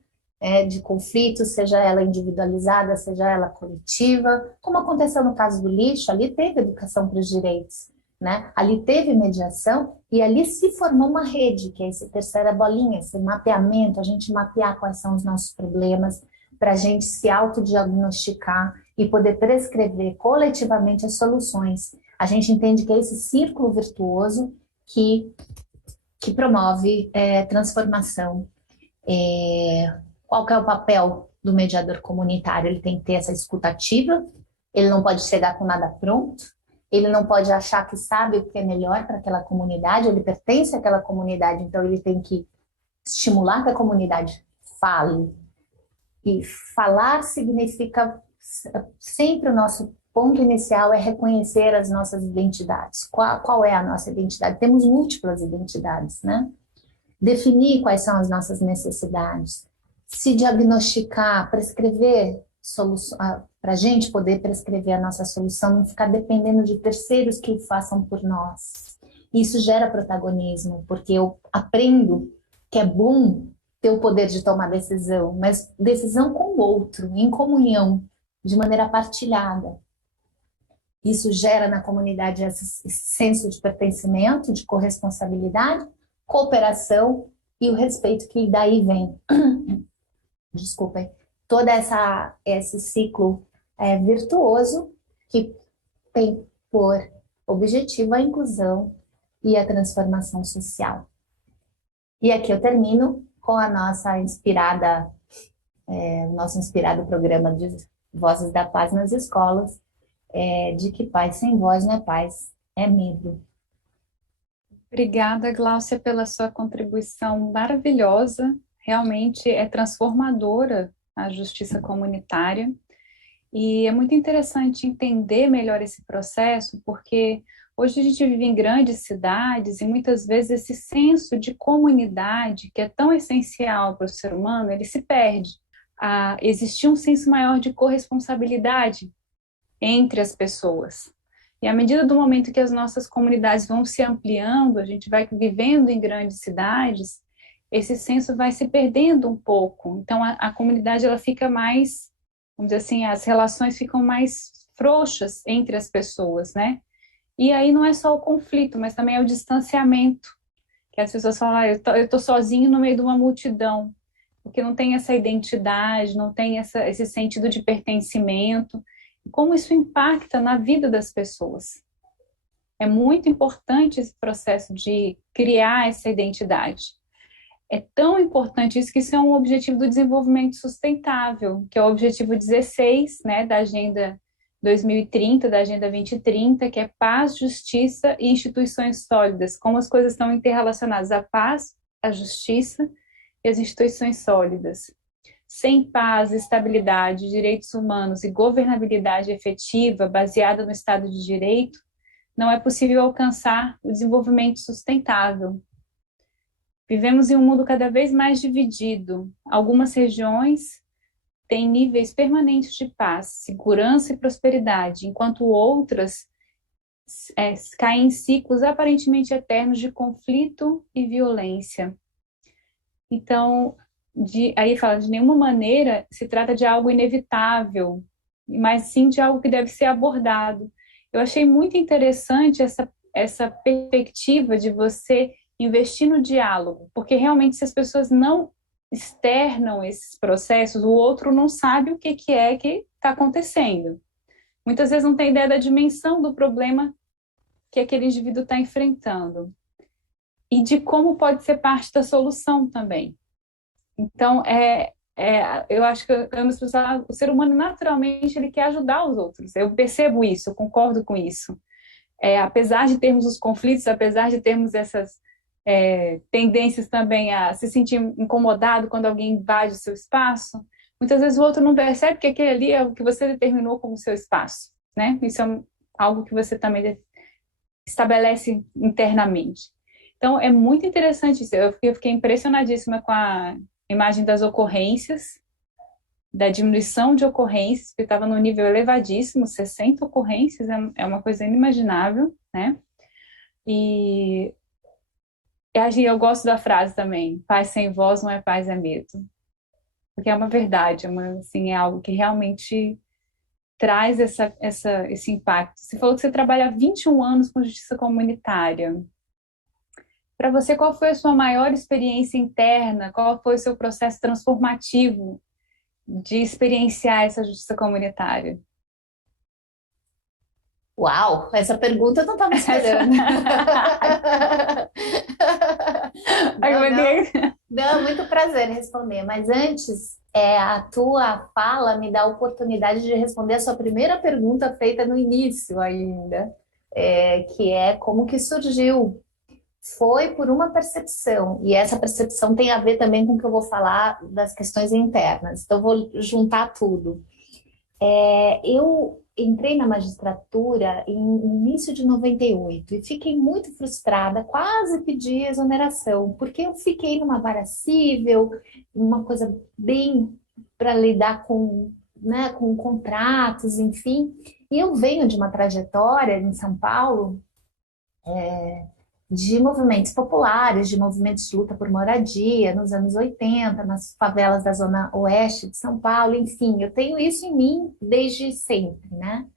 de conflitos, seja ela individualizada, seja ela coletiva, como aconteceu no caso do lixo. Ali teve educação para os direitos, né? Ali teve mediação e ali se formou uma rede, que é essa terceira bolinha, esse mapeamento, a gente mapear quais são os nossos problemas, para a gente se autodiagnosticar e poder prescrever coletivamente as soluções. A gente entende que é esse círculo virtuoso que promove transformação. Qual que é o papel do mediador comunitário? Ele tem que ter essa escuta ativa, ele não pode chegar com nada pronto, ele não pode achar que sabe o que é melhor para aquela comunidade, ele pertence àquela comunidade, então ele tem que estimular que a comunidade fale. E falar significa sempre o nosso ponto inicial é reconhecer as nossas identidades. Qual é a nossa identidade? Temos múltiplas identidades, né? Definir quais são as nossas necessidades, se diagnosticar, prescrever solução, para a gente poder prescrever a nossa solução, não ficar dependendo de terceiros que o façam por nós. Isso gera protagonismo, porque eu aprendo que é bom ter o poder de tomar decisão, mas decisão com o outro, em comunhão, de maneira partilhada. Isso gera na comunidade esse senso de pertencimento, de corresponsabilidade, cooperação e o respeito que daí vem. Desculpem. Todo esse ciclo virtuoso que tem por objetivo a inclusão e a transformação social. E aqui eu termino com a nossa nosso inspirado programa de Vozes da Paz nas escolas, de que paz sem voz não é paz, é medo. Obrigada, Gláucia, pela sua contribuição maravilhosa. Realmente é transformadora a justiça comunitária. E é muito interessante entender melhor esse processo, porque hoje a gente vive em grandes cidades e muitas vezes esse senso de comunidade, que é tão essencial para o ser humano, ele se perde. Existia um senso maior de corresponsabilidade entre as pessoas. E à medida do momento que as nossas comunidades vão se ampliando, a gente vai vivendo em grandes cidades, esse senso vai se perdendo um pouco. Então, a comunidade ela fica mais, vamos dizer assim, as relações ficam mais frouxas entre as pessoas, né? E aí não é só o conflito, mas também é o distanciamento, que as pessoas falam, eu tô sozinho no meio de uma multidão, porque não tem essa identidade, não tem esse sentido de pertencimento. Como isso impacta na vida das pessoas. É muito importante esse processo de criar essa identidade. É tão importante isso que isso é um objetivo do desenvolvimento sustentável, que é o objetivo 16, né, da Agenda 2030, da Agenda 2030, que é paz, justiça e instituições sólidas. Como as coisas estão interrelacionadas, a paz, a justiça e as instituições sólidas. Sem paz, estabilidade, direitos humanos e governabilidade efetiva baseada no Estado de Direito, não é possível alcançar o desenvolvimento sustentável. Vivemos em um mundo cada vez mais dividido. Algumas regiões têm níveis permanentes de paz, segurança e prosperidade, enquanto outras caem em ciclos aparentemente eternos de conflito e violência. Então, aí fala, de nenhuma maneira se trata de algo inevitável, mas sim de algo que deve ser abordado. Eu achei muito interessante essa perspectiva de você investir no diálogo, porque realmente se as pessoas não externam esses processos, o outro não sabe o que está acontecendo. Muitas vezes não tem ideia da dimensão do problema que aquele indivíduo está enfrentando e de como pode ser parte da solução também. Então, eu acho que o ser humano naturalmente ele quer ajudar os outros. Eu percebo isso, eu concordo com isso. Apesar de termos os conflitos, apesar de termos essas tendências também a se sentir incomodado quando alguém invade o seu espaço, muitas vezes o outro não percebe que aquele ali é o que você determinou como seu espaço, né? Isso é algo que você também estabelece internamente. Então, é muito interessante isso. Eu fiquei impressionadíssima com a imagem das ocorrências, da diminuição de ocorrências, porque estava num nível elevadíssimo, 60 ocorrências é uma coisa inimaginável, né? E eu gosto da frase também, paz sem voz não é paz, é medo. Porque é uma verdade, assim, é algo que realmente traz esse impacto. Você falou que você trabalha há 21 anos com justiça comunitária. Para você, qual foi a sua maior experiência interna? Qual foi o seu processo transformativo de experienciar essa justiça comunitária? Uau, essa pergunta eu não estava esperando. Não, muito prazer em responder. Mas antes, a tua fala me dá a oportunidade de responder a sua primeira pergunta feita no início ainda, que é como que surgiu. Foi por uma percepção, e essa percepção tem a ver também com o que eu vou falar das questões internas. Então, eu vou juntar tudo. Eu entrei na magistratura em início de 98 e fiquei muito frustrada, quase pedi exoneração, porque eu fiquei numa vara cível, uma coisa bem para lidar com, né, com contratos, enfim. E eu venho de uma trajetória em São Paulo, de movimentos populares, de movimentos de luta por moradia, nos anos 80, nas favelas da zona oeste de São Paulo, enfim, eu tenho isso em mim desde sempre, né?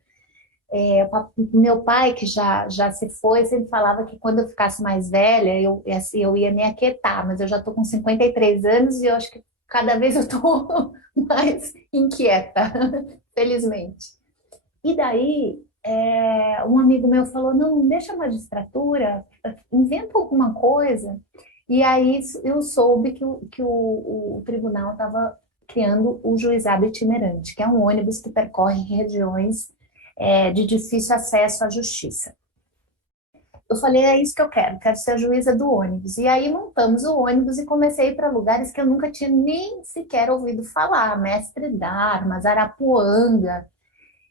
Meu pai, que já se foi, sempre falava que quando eu ficasse mais velha, eu ia me aquietar, mas eu já estou com 53 anos e eu acho que cada vez eu estou mais inquieta, felizmente. E daí, um amigo meu falou, não, deixa a magistratura, inventa alguma coisa. E aí eu soube que o tribunal estava criando o juizado itinerante, que é um ônibus que percorre regiões de difícil acesso à justiça. Eu falei, é isso que eu quero ser a juíza do ônibus. E aí montamos o ônibus e comecei a ir para lugares que eu nunca tinha nem sequer ouvido falar, Mestre Darmas, Arapuanga.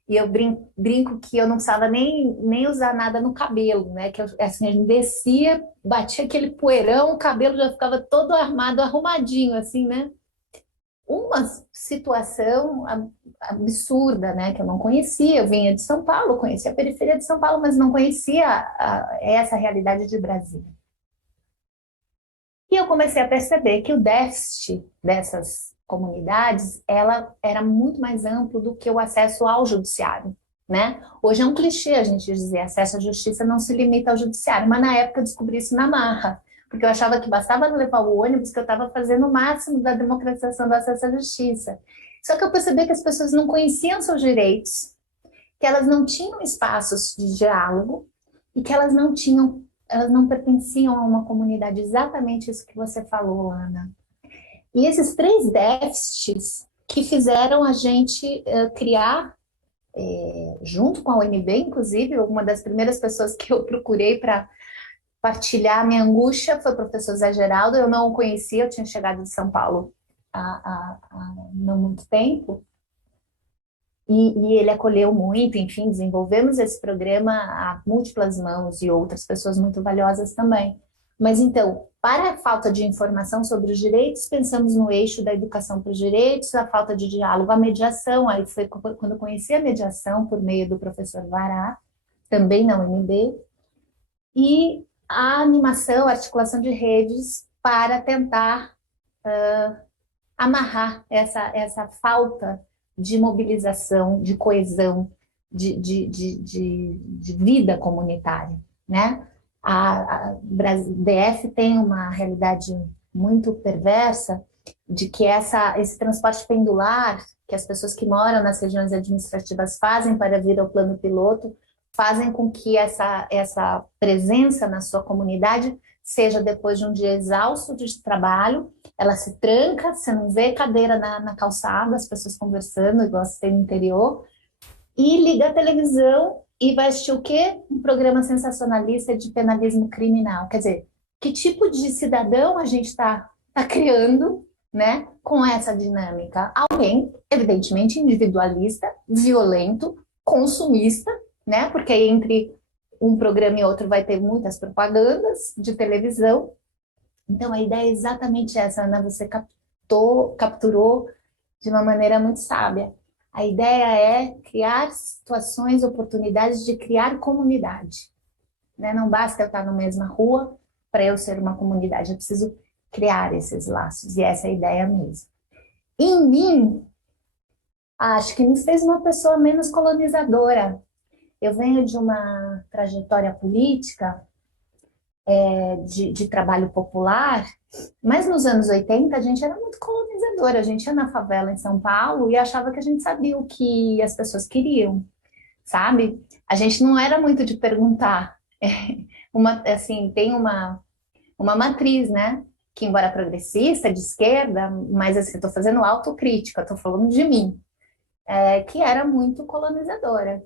E eu brinco que eu não precisava nem usar nada no cabelo, né? Que assim, a gente descia, batia aquele poeirão, o cabelo já ficava todo armado, arrumadinho, assim, né? Uma situação absurda, né? Que eu não conhecia. Eu vinha de São Paulo, conhecia a periferia de São Paulo, mas não conhecia essa realidade de Brasília. E eu comecei a perceber que o déficit dessas comunidades, ela era muito mais amplo do que o acesso ao judiciário, né? Hoje é um clichê a gente dizer acesso à justiça não se limita ao judiciário, mas na época eu descobri isso na marra, porque eu achava que bastava levar o ônibus que eu estava fazendo o máximo da democratização do acesso à justiça. Só que eu percebi que as pessoas não conheciam seus direitos, que elas não tinham espaços de diálogo e que elas não pertenciam a uma comunidade, exatamente isso que você falou, Ana. E esses 3 déficits que fizeram a gente criar, junto com a UNB, inclusive, uma das primeiras pessoas que eu procurei para partilhar a minha angústia foi o professor Zé Geraldo. Eu não o conhecia, eu tinha chegado de São Paulo há não muito tempo. E ele acolheu muito, enfim, desenvolvemos esse programa a múltiplas mãos e outras pessoas muito valiosas também. Mas então, para a falta de informação sobre os direitos, pensamos no eixo da educação para os direitos, a falta de diálogo, a mediação. Aí foi quando eu conheci a mediação por meio do professor Vará, também na UNB, e a animação, a articulação de redes para tentar amarrar essa falta de mobilização, de coesão, de vida comunitária, né? A DF tem uma realidade muito perversa de que esse transporte pendular que as pessoas que moram nas regiões administrativas fazem para vir ao plano piloto, fazem com que essa presença na sua comunidade seja depois de um dia exausto de trabalho, ela se tranca, você não vê cadeira na calçada, as pessoas conversando, igual você tem no interior, e liga a televisão e vai assistir o quê? Um programa sensacionalista de penalismo criminal. Quer dizer, que tipo de cidadão a gente está criando, né, com essa dinâmica? Alguém, evidentemente, individualista, violento, consumista, né, porque entre um programa e outro vai ter muitas propagandas de televisão. Então, a ideia é exatamente essa, Ana, você capturou de uma maneira muito sábia. A ideia é criar situações, oportunidades de criar comunidade, né? Não basta eu estar na mesma rua para eu ser uma comunidade, eu preciso criar esses laços, e essa é a ideia mesmo. Em mim, acho que me fez uma pessoa menos colonizadora. Eu venho de uma trajetória política, de trabalho popular, mas nos anos 80 a gente era muito colonizadora. A gente ia na favela em São Paulo e achava que a gente sabia o que as pessoas queriam, sabe? A gente não era muito de perguntar. Assim, tem uma matriz, né? Que embora progressista, de esquerda, mas assim, eu estou fazendo autocrítica, estou falando de mim, que era muito colonizadora.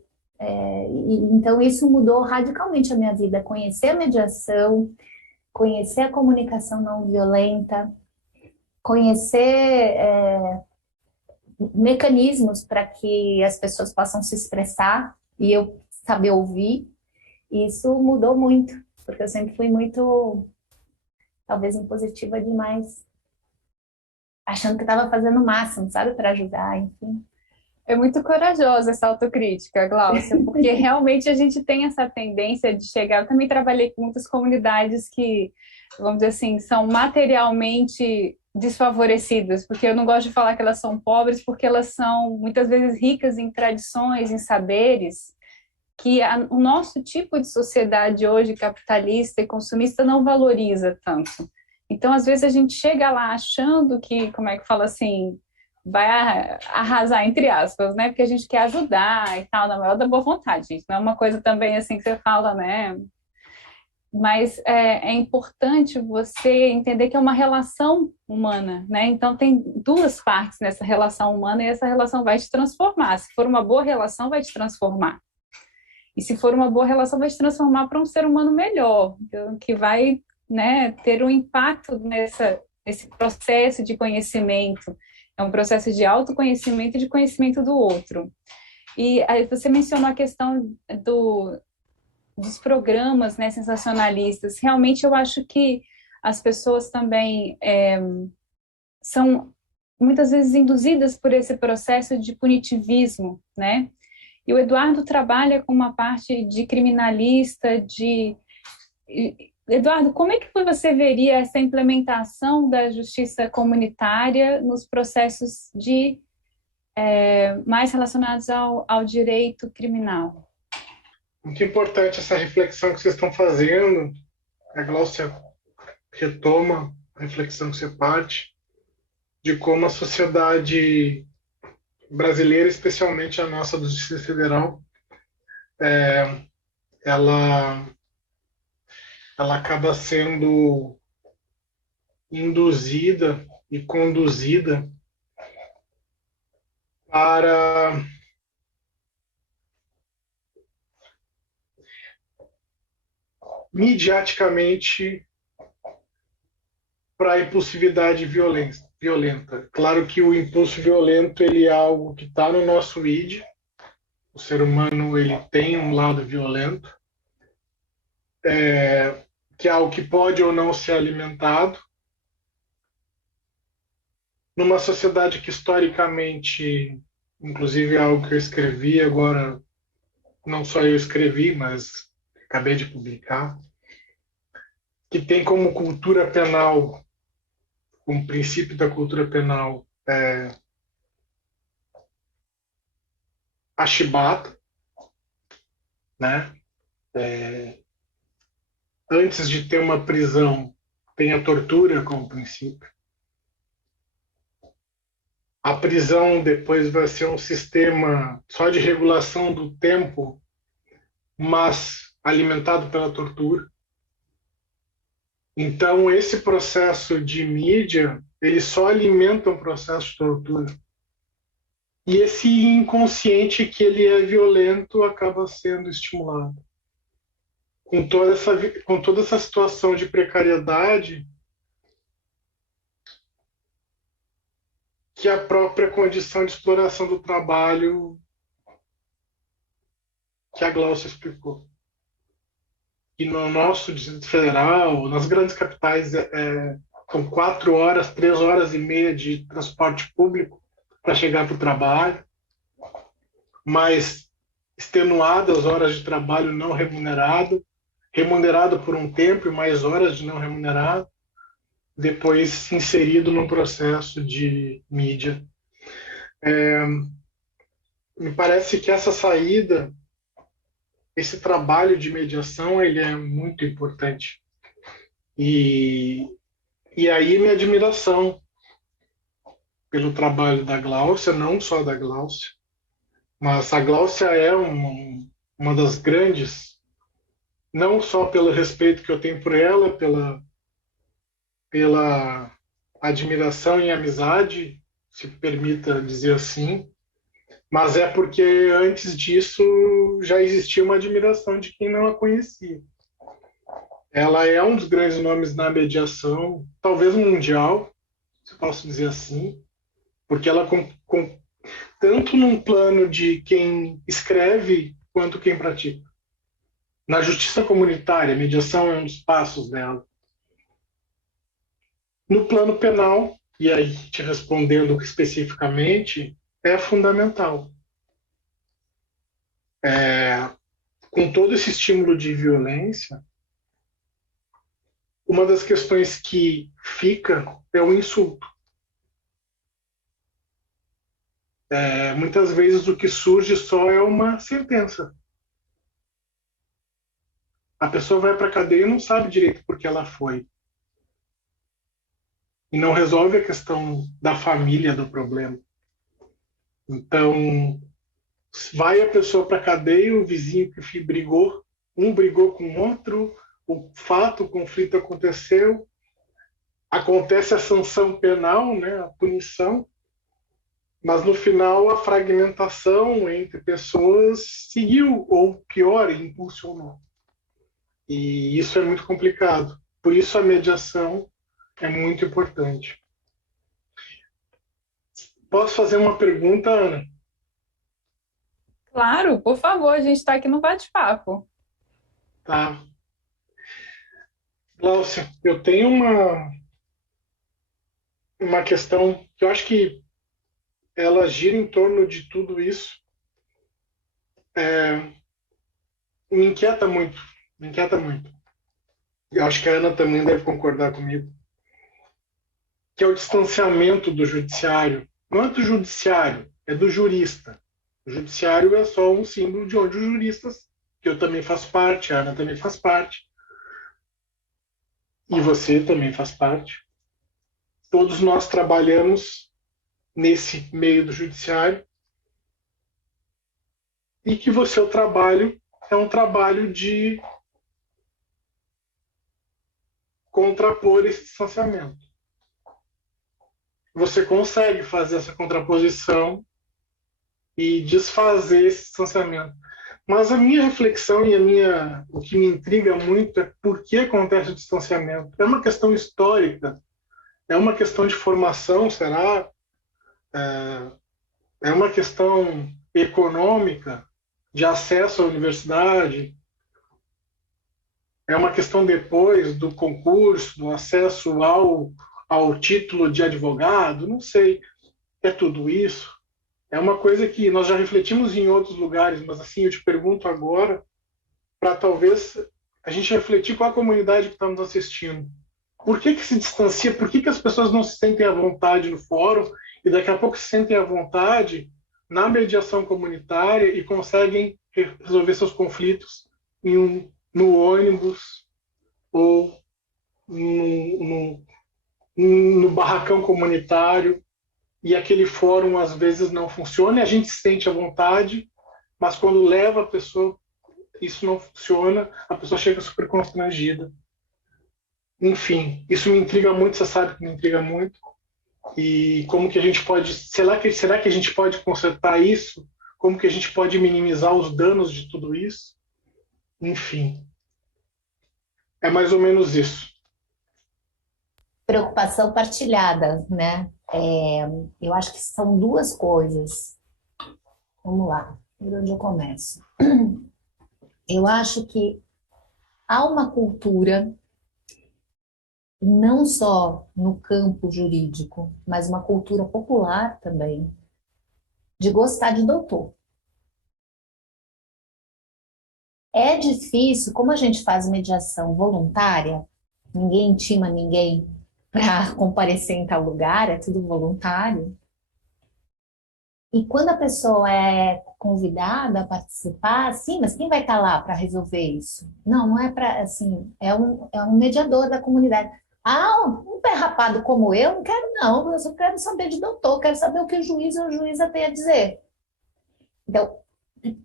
Então isso mudou radicalmente a minha vida, conhecer a mediação, conhecer a comunicação não violenta, conhecer mecanismos para que as pessoas possam se expressar e eu saber ouvir. Isso mudou muito, porque eu sempre fui muito, talvez, impositiva demais, achando que estava fazendo o máximo, sabe, para ajudar, enfim. É muito corajosa essa autocrítica, Gláucia, porque realmente a gente tem essa tendência de chegar... Eu também trabalhei com muitas comunidades que, vamos dizer assim, são materialmente desfavorecidas, porque eu não gosto de falar que elas são pobres, porque elas são muitas vezes ricas em tradições, em saberes, que o nosso tipo de sociedade hoje, capitalista e consumista, não valoriza tanto. Então, às vezes, a gente chega lá achando que, como é que fala assim, vai arrasar, entre aspas, né? Porque a gente quer ajudar e tal, na maior da boa vontade, gente. Não é uma coisa também assim que você fala, né? Mas é importante você entender que é uma relação humana, né? Então, tem duas partes nessa relação humana e essa relação vai te transformar. Se for uma boa relação, vai te transformar. E se for uma boa relação, vai te transformar para um ser humano melhor, que vai, né, ter um impacto nesse processo de conhecimento. É um processo de autoconhecimento e de conhecimento do outro. E aí você mencionou a questão dos programas, né, sensacionalistas. Realmente eu acho que as pessoas também são muitas vezes induzidas por esse processo de punitivismo, né? E o Eduardo trabalha com uma parte de criminalista, Eduardo, como é que você veria essa implementação da justiça comunitária nos processos mais relacionados ao direito criminal? Muito importante essa reflexão que vocês estão fazendo. A Gláucia retoma a reflexão que você parte de como a sociedade brasileira, especialmente a nossa do Distrito Federal, ela acaba sendo induzida e conduzida para midiaticamente para a impulsividade violenta. Claro que o impulso violento ele é algo que está no nosso id. O ser humano ele tem um lado violento, que é algo que pode ou não ser alimentado. Numa sociedade que historicamente, inclusive é algo que eu escrevi agora, não só eu escrevi, mas acabei de publicar, que tem como cultura penal, como princípio da cultura penal, a chibata, né? Antes de ter uma prisão, tem a tortura como princípio. A prisão depois vai ser um sistema só de regulação do tempo, mas alimentado pela tortura. Então, esse processo de mídia, ele só alimenta um processo de tortura. E esse inconsciente que ele é violento acaba sendo estimulado. Com toda essa situação de precariedade que a própria condição de exploração do trabalho que a Gláucia explicou. E no nosso Distrito Federal, nas grandes capitais, são 4 horas, 3 horas e meia de transporte público para chegar para o trabalho, mais extenuadas horas de trabalho não remunerado, remunerado por um tempo e mais horas de não remunerado, depois inserido num processo de mídia. Me parece que essa saída, esse trabalho de mediação, ele é muito importante. E aí minha admiração pelo trabalho da Gláucia, não só da Gláucia, mas a Gláucia é uma das grandes, não só pelo respeito que eu tenho por ela, pela admiração e amizade, se permita dizer assim, mas é porque antes disso já existia uma admiração de quem não a conhecia. Ela é um dos grandes nomes na mediação, talvez mundial, se posso dizer assim, porque ela, tanto num plano de quem escreve quanto quem pratica. Na justiça comunitária, a mediação é um dos passos dela. No plano penal, e aí te respondendo especificamente, é fundamental. Com todo esse estímulo de violência, uma das questões que fica é o insulto. Muitas vezes o que surge só é uma sentença. A pessoa vai para a cadeia e não sabe direito por que ela foi. E não resolve a questão da família do problema. Então, vai a pessoa para a cadeia, o vizinho que brigou, um brigou com o outro, o conflito aconteceu, acontece a sanção penal, né, a punição, mas no final a fragmentação entre pessoas seguiu, ou pior, impulsionou. E isso é muito complicado. Por isso a mediação é muito importante. Posso fazer uma pergunta, Ana? Claro, por favor, a gente está aqui no bate-papo. Tá. Glaucia, eu tenho uma questão que eu acho que ela gira em torno de tudo isso. Me inquieta muito, me inquieta muito. E acho que a Ana também deve concordar comigo, que é o distanciamento do judiciário. Não é do judiciário, é do jurista. O judiciário é só um símbolo de onde os juristas, que eu também faço parte, a Ana também faz parte, e você também faz parte. Todos nós trabalhamos nesse meio do judiciário e que o seu trabalho é um trabalho de contrapor esse distanciamento. Você consegue fazer essa contraposição e desfazer esse distanciamento. Mas a minha reflexão e o que me intriga muito é por que acontece o distanciamento. É uma questão histórica, é uma questão de formação, será? É uma questão econômica, de acesso à universidade, é uma questão depois do concurso, do acesso ao título de advogado, não sei. É tudo isso? É uma coisa que nós já refletimos em outros lugares, mas assim, eu te pergunto agora, para talvez a gente refletir com a comunidade que está nos assistindo. Por que se distancia? Por que as pessoas não se sentem à vontade no fórum e daqui a pouco se sentem à vontade na mediação comunitária e conseguem resolver seus conflitos no ônibus ou no barracão comunitário, e aquele fórum às vezes não funciona e a gente se sente à vontade, mas quando leva a pessoa, isso não funciona, a pessoa chega super constrangida. Enfim, isso me intriga muito, você sabe que me intriga muito. E como que a gente pode, será que a gente pode consertar isso? Como que a gente pode minimizar os danos de tudo isso? Enfim, é mais ou menos isso. Preocupação partilhada, né? Eu acho que são duas coisas. Vamos lá, por onde eu começo? Eu acho que há uma cultura, não só no campo jurídico, mas uma cultura popular também, de gostar de doutor. É difícil, como a gente faz mediação voluntária, ninguém intima ninguém para comparecer em tal lugar, é tudo voluntário. E quando a pessoa é convidada a participar, sim, mas quem vai estar lá para resolver isso? Não, não é para, assim, é um mediador da comunidade. Ah, um pé rapado como eu, não quero não, eu só quero saber de doutor, quero saber o que o juiz ou a juíza tem a dizer. Então,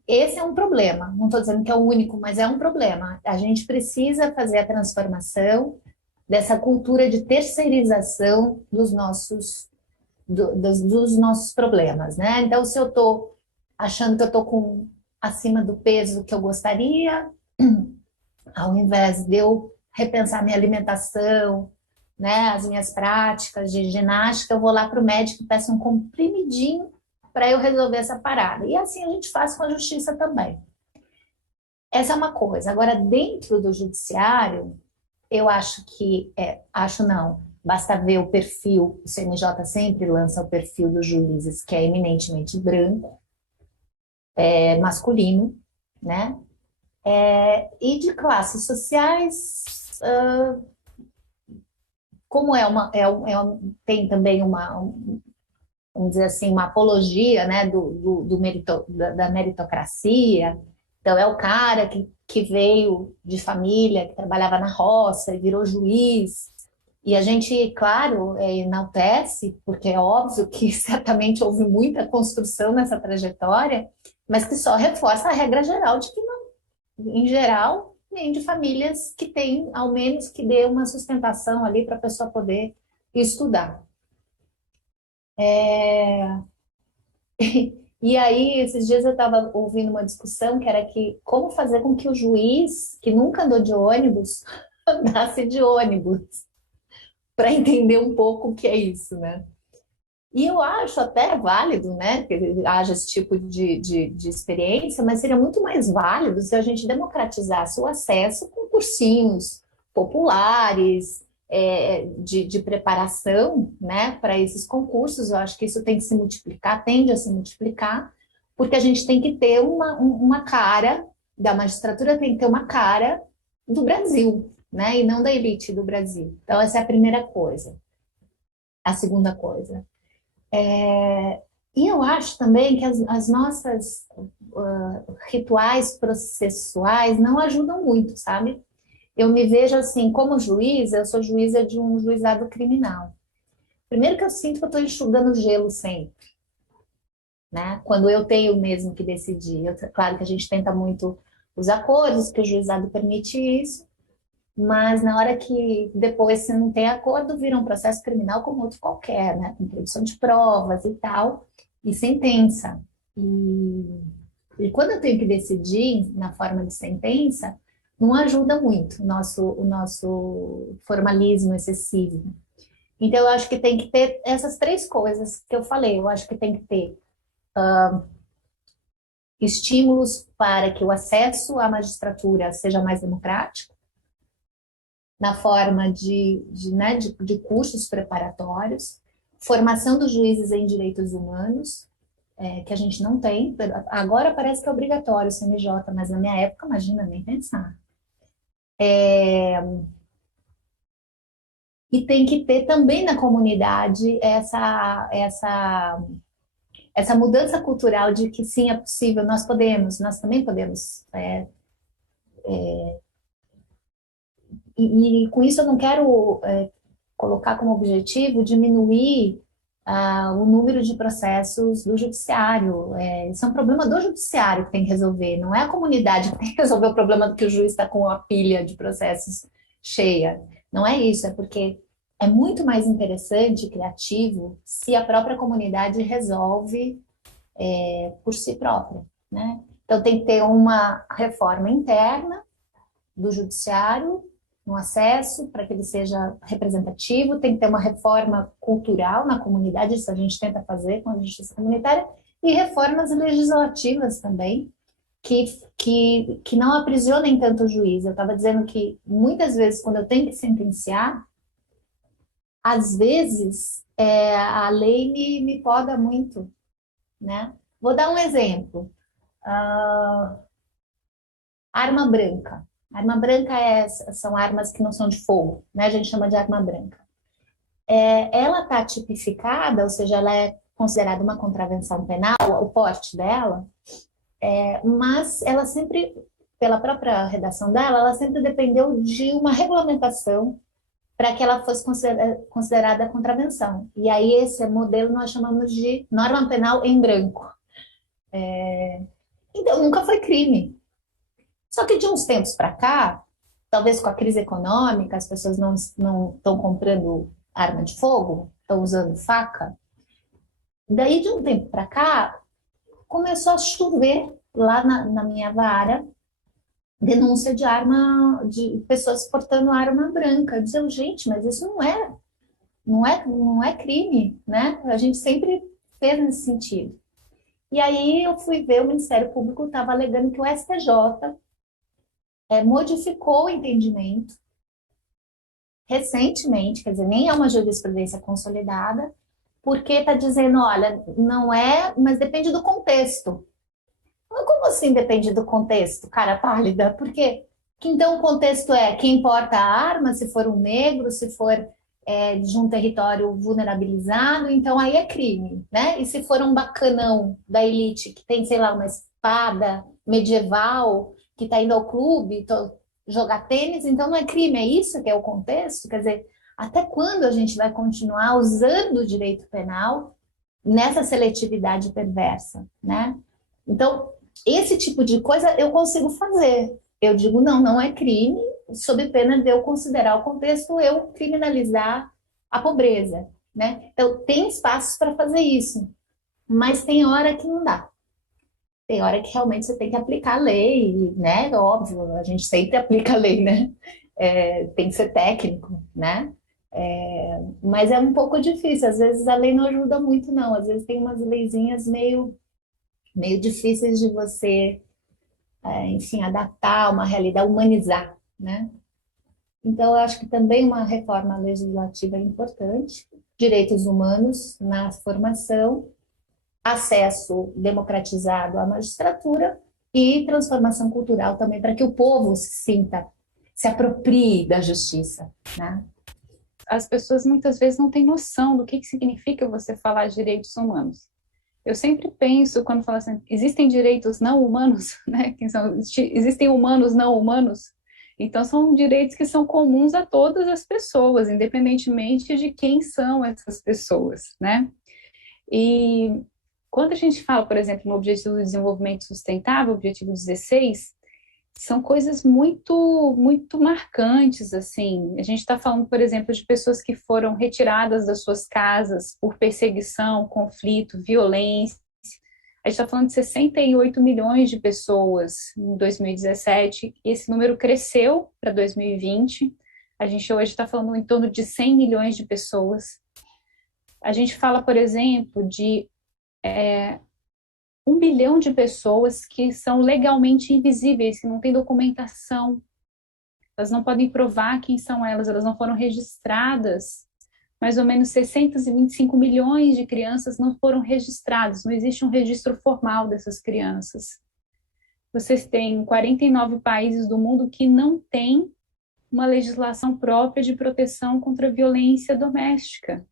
esse é um problema. Não estou dizendo que é o único, mas é um problema. A gente precisa fazer a transformação dessa cultura de terceirização dos nossos problemas, né? Então, se eu estou achando que eu estou acima do peso que eu gostaria, ao invés de eu repensar minha alimentação, né, as minhas práticas de ginástica, eu vou lá para o médico e peço um comprimidinho para eu resolver essa parada. E assim a gente faz com a justiça também. Essa é uma coisa. Agora, dentro do judiciário, eu acho que, acho não, basta ver o perfil, o CNJ sempre lança o perfil dos juízes, que é eminentemente branco, masculino, né? E de classes sociais, como tem também vamos dizer assim, uma apologia, né, da meritocracia. Então, é o cara que veio de família, que trabalhava na roça e virou juiz. E a gente, claro, enaltece, porque é óbvio que certamente houve muita construção nessa trajetória, mas que só reforça a regra geral de que, não, em geral, nem de famílias que têm, ao menos, que dê uma sustentação ali para a pessoa poder estudar. E aí, esses dias eu estava ouvindo uma discussão que era como fazer com que o juiz, que nunca andou de ônibus, andasse de ônibus, para entender um pouco o que é isso, né? E eu acho até válido, né, que haja esse tipo de experiência, mas seria muito mais válido se a gente democratizasse o acesso com cursinhos populares, de preparação, né, para esses concursos. Eu acho que isso tem que se multiplicar, tende a se multiplicar, porque a gente tem que ter uma cara, da magistratura tem que ter uma cara do Brasil, né, e não da elite do Brasil. Então, essa é a primeira coisa. A segunda coisa. E eu acho também que as nossas rituais processuais não ajudam muito, sabe? Eu me vejo assim, como juíza, eu sou juíza de um juizado criminal. Primeiro que eu sinto que eu estou enxugando gelo sempre, né? Quando eu tenho mesmo que decidir. Claro que a gente tenta muito os acordos, que o juizado permite isso, mas na hora que depois, se não tem acordo, vira um processo criminal como outro qualquer, né? Com produção de provas e tal, e sentença. E quando eu tenho que decidir na forma de sentença, não ajuda muito o nosso formalismo excessivo. Então, eu acho que tem que ter essas três coisas que eu falei. Eu acho que tem que ter estímulos para que o acesso à magistratura seja mais democrático, na forma de cursos preparatórios, formação dos juízes em direitos humanos, que a gente não tem. Agora parece que é obrigatório o CNJ, mas na minha época, imagina, nem pensar. E tem que ter também na comunidade essa mudança cultural de que sim, é possível, nós também podemos. E com isso eu não quero colocar como objetivo diminuir o número de processos do judiciário. Isso é um problema do judiciário que tem que resolver, não é a comunidade que tem que resolver o problema do que o juiz está com a pilha de processos cheia. Não é isso, é porque é muito mais interessante e criativo se a própria comunidade resolve por si própria, né? Então tem que ter uma reforma interna do judiciário no acesso, para que ele seja representativo, tem que ter uma reforma cultural na comunidade, isso a gente tenta fazer com a justiça comunitária, e reformas legislativas também, que não aprisionem tanto o juiz. Eu estava dizendo que muitas vezes, quando eu tenho que sentenciar, às vezes a lei me poda muito, né? Vou dar um exemplo. Ah, arma branca. Arma branca são armas que não são de fogo, né? A gente chama de arma branca. Ela está tipificada, ou seja, ela é considerada uma contravenção penal, o porte dela, mas ela sempre, pela própria redação dela, ela sempre dependeu de uma regulamentação para que ela fosse considerada contravenção. E aí esse modelo nós chamamos de norma penal em branco. Então, nunca foi crime. Só que de uns tempos para cá, talvez com a crise econômica, as pessoas não estão comprando arma de fogo, estão usando faca. Daí, de um tempo para cá, começou a chover lá na minha vara denúncia de pessoas portando arma branca. Dizendo, gente, mas isso não é crime, né? A gente sempre fez nesse sentido. E aí eu fui ver, o Ministério Público estava alegando que o STJ modificou o entendimento recentemente, quer dizer, nem é uma jurisprudência consolidada, porque está dizendo, olha, não é, mas depende do contexto. Mas como assim depende do contexto, cara pálida? Porque então o contexto é quem porta a arma, se for um negro, se for de um território vulnerabilizado, então aí é crime, né? E se for um bacanão da elite que tem, sei lá, uma espada medieval, que está indo ao clube jogar tênis, então não é crime, é isso que é o contexto? Quer dizer, até quando a gente vai continuar usando o direito penal nessa seletividade perversa, né? Então, esse tipo de coisa eu consigo fazer. Eu digo, não é crime, sob pena de eu considerar o contexto, eu criminalizar a pobreza, né? Então, tem espaços para fazer isso, mas tem hora que não dá. Tem hora que realmente você tem que aplicar a lei, né? Óbvio, a gente sempre aplica a lei, né? Tem que ser técnico, né? Mas é um pouco difícil. Às vezes a lei não ajuda muito, não. Às vezes tem umas leizinhas meio difíceis de você, enfim, adaptar uma realidade, humanizar, né? Então, eu acho que também uma reforma legislativa é importante. Direitos humanos na formação, acesso democratizado à magistratura e transformação cultural também, para que o povo se aproprie da justiça, né? As pessoas muitas vezes não têm noção do que significa você falar de direitos humanos. Eu sempre penso, quando falo assim, existem direitos não humanos, né? Existem humanos não humanos? Então, são direitos que são comuns a todas as pessoas, independentemente de quem são essas pessoas, né? E quando a gente fala, por exemplo, no Objetivo de Desenvolvimento Sustentável, Objetivo 16, são coisas muito, muito marcantes, assim. A gente está falando, por exemplo, de pessoas que foram retiradas das suas casas por perseguição, conflito, violência. A gente está falando de 68 milhões de pessoas em 2017, e esse número cresceu para 2020. A gente hoje está falando em torno de 100 milhões de pessoas. A gente fala, por exemplo, de 1 bilhão de pessoas que são legalmente invisíveis, que não têm documentação, elas não podem provar quem são elas não foram registradas. Mais ou menos 625 milhões de crianças não foram registradas, não existe um registro formal dessas crianças. Vocês têm 49 países do mundo que não têm uma legislação própria de proteção contra a violência doméstica.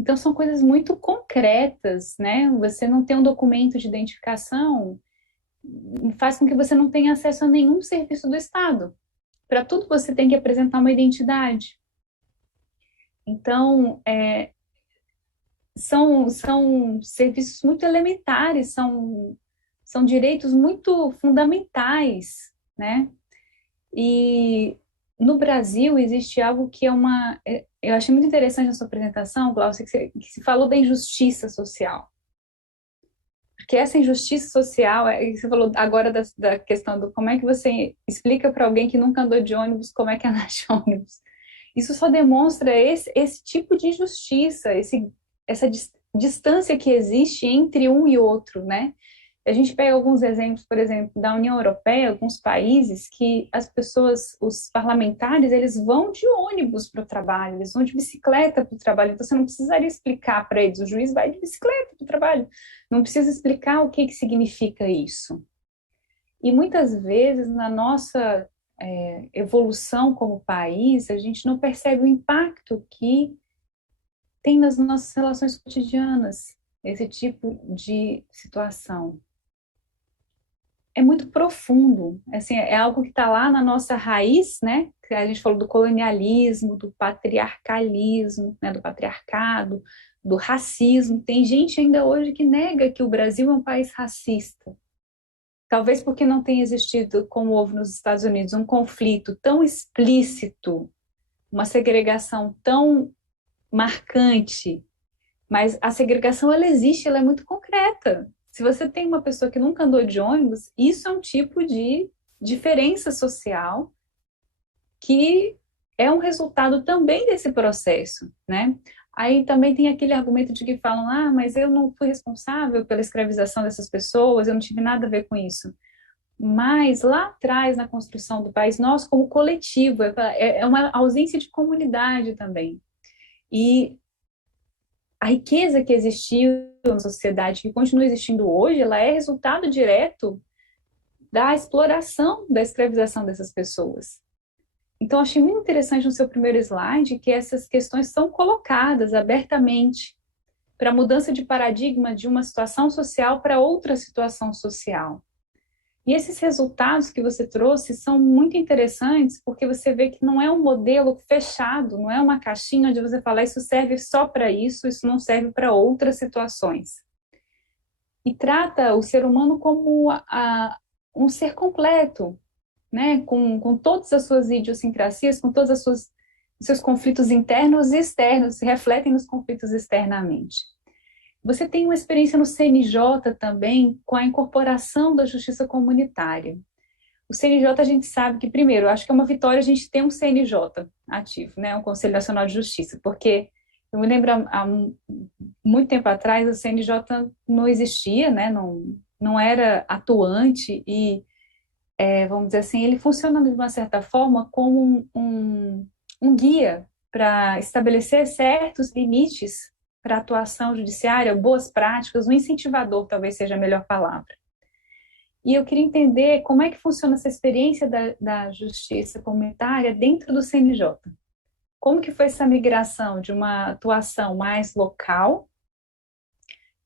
Então, são coisas muito concretas, né? Você não ter um documento de identificação faz com que você não tenha acesso a nenhum serviço do Estado. Para tudo você tem que apresentar uma identidade. Então, são serviços muito elementares, são direitos muito fundamentais, né? E no Brasil existe algo que eu achei muito interessante na sua apresentação, Glaucia, que se falou da injustiça social. Porque essa injustiça social, você falou agora da questão do como é que você explica para alguém que nunca andou de ônibus como é que é andar de ônibus. Isso só demonstra esse tipo de injustiça, essa distância que existe entre um e outro, né? A gente pega alguns exemplos, por exemplo, da União Europeia, alguns países que as pessoas, os parlamentares, eles vão de ônibus para o trabalho, eles vão de bicicleta para o trabalho, então você não precisaria explicar para eles, o juiz vai de bicicleta para o trabalho, não precisa explicar o que significa isso. E muitas vezes, na nossa evolução como país, a gente não percebe o impacto que tem nas nossas relações cotidianas, esse tipo de situação. É muito profundo, assim, é algo que está lá na nossa raiz, né? A gente falou do colonialismo, do patriarcalismo, né? Do patriarcado, do racismo. Tem gente ainda hoje que nega que o Brasil é um país racista. Talvez porque não tenha existido, como houve nos Estados Unidos, um conflito tão explícito, uma segregação tão marcante, mas a segregação, ela existe, ela é muito concreta. Se você tem uma pessoa que nunca andou de ônibus, isso é um tipo de diferença social que é um resultado também desse processo, né? Aí também tem aquele argumento de que falam, mas eu não fui responsável pela escravização dessas pessoas, eu não tive nada a ver com isso. Mas lá atrás, na construção do país, nós como coletivo, é uma ausência de comunidade também. E a riqueza que existiu na sociedade, que continua existindo hoje, ela é resultado direto da exploração, da escravização dessas pessoas. Então, achei muito interessante no seu primeiro slide que essas questões são colocadas abertamente para a mudança de paradigma de uma situação social para outra situação social. E esses resultados que você trouxe são muito interessantes porque você vê que não é um modelo fechado, não é uma caixinha onde você fala isso serve só para isso não serve para outras situações. E trata o ser humano como um ser completo, né? Com todas as suas idiosincrasias, com todos os seus conflitos internos e externos, se refletem nos conflitos externamente. Você tem uma experiência no CNJ também com a incorporação da justiça comunitária. O CNJ a gente sabe que, primeiro, eu acho que é uma vitória a gente ter um CNJ ativo, né, um Conselho Nacional de Justiça, porque eu me lembro há muito tempo atrás o CNJ não existia, né, não era atuante e, vamos dizer assim, ele funciona de uma certa forma como um guia para estabelecer certos limites para a atuação judiciária, boas práticas, um incentivador talvez seja a melhor palavra. E eu queria entender como é que funciona essa experiência da justiça comunitária dentro do CNJ. Como que foi essa migração de uma atuação mais local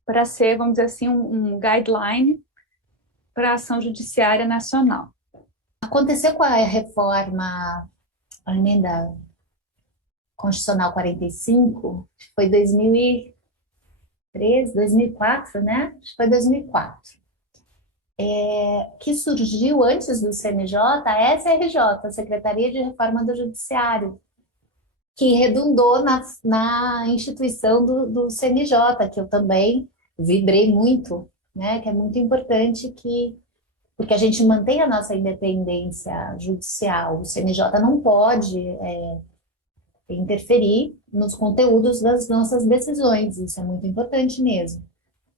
para ser, vamos dizer assim, um guideline para a ação judiciária nacional? Aconteceu com a reforma, a emenda Constitucional 45, foi 2003, 2004, né? Acho que foi 2004. Que surgiu antes do CNJ, a SRJ, a Secretaria de Reforma do Judiciário, que redundou na instituição do CNJ, que eu também vibrei muito, né? Que é muito importante porque a gente mantém a nossa independência judicial. O CNJ não pode interferir nos conteúdos das nossas decisões, isso é muito importante mesmo.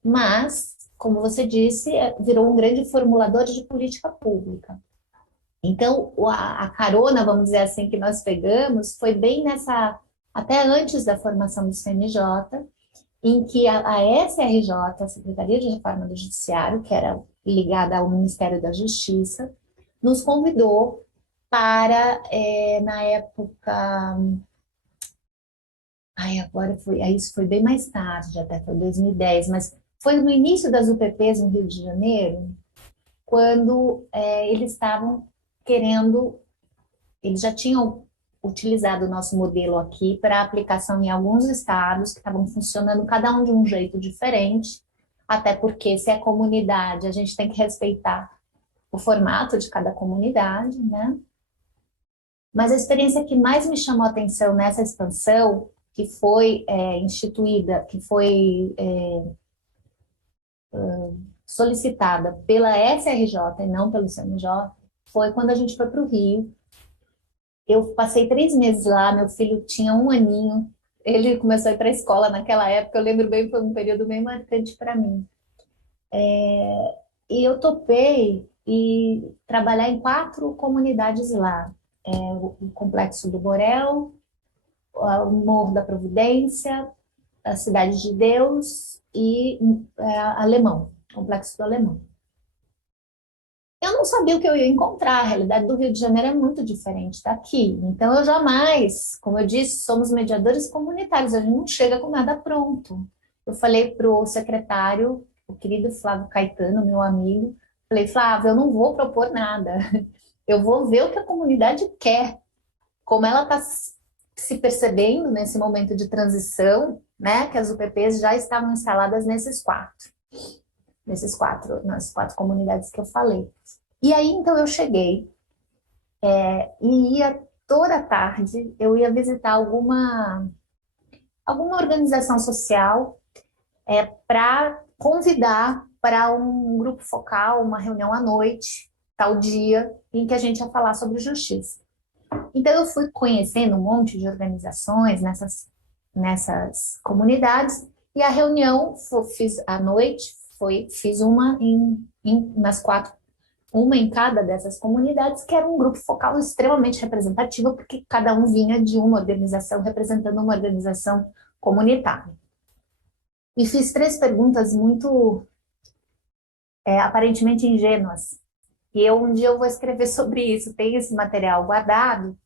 Mas, como você disse, virou um grande formulador de política pública. Então, a carona, vamos dizer assim, que nós pegamos foi bem até antes da formação do CNJ, em que a SRJ, a Secretaria de Reforma do Judiciário, que era ligada ao Ministério da Justiça, nos convidou para, na época... isso foi bem mais tarde, até foi 2010, mas foi no início das UPPs no Rio de Janeiro, quando eles estavam eles já tinham utilizado o nosso modelo aqui para aplicação em alguns estados que estavam funcionando cada um de um jeito diferente, até porque se é comunidade, a gente tem que respeitar o formato de cada comunidade, né? Mas a experiência que mais me chamou a atenção nessa expansão, que foi instituída, que foi solicitada pela SRJ e não pelo CNJ, foi quando a gente foi para o Rio. Eu passei 3 meses lá, meu filho tinha 1 aninho, ele começou a ir para a escola naquela época, eu lembro bem, foi um período bem marcante para mim. E eu topei e trabalhar em 4 comunidades lá. O Complexo do Borel, o Morro da Providência, a Cidade de Deus e Alemão, Complexo do Alemão. Eu não sabia o que eu ia encontrar, a realidade do Rio de Janeiro é muito diferente daqui. Então eu jamais, como eu disse, somos mediadores comunitários, a gente não chega com nada pronto. Eu falei para o secretário, o querido Flávio Caetano, meu amigo, falei, Flávio, eu não vou propor nada, eu vou ver o que a comunidade quer, como ela está se percebendo nesse momento de transição, né, que as UPPs já estavam instaladas nas 4 comunidades que eu falei. E aí, então, eu cheguei e ia toda tarde, eu ia visitar alguma organização social para convidar para um grupo focal, uma reunião à noite, tal dia, em que a gente ia falar sobre justiça. Então, eu fui conhecendo um monte de organizações nessas comunidades, e a reunião fiz à noite, fiz nas 4, uma em cada dessas comunidades, que era um grupo focal extremamente representativo, porque cada um vinha de uma organização, representando uma organização comunitária. E fiz 3 perguntas muito, aparentemente ingênuas. E um dia eu vou escrever sobre isso, tem esse material guardado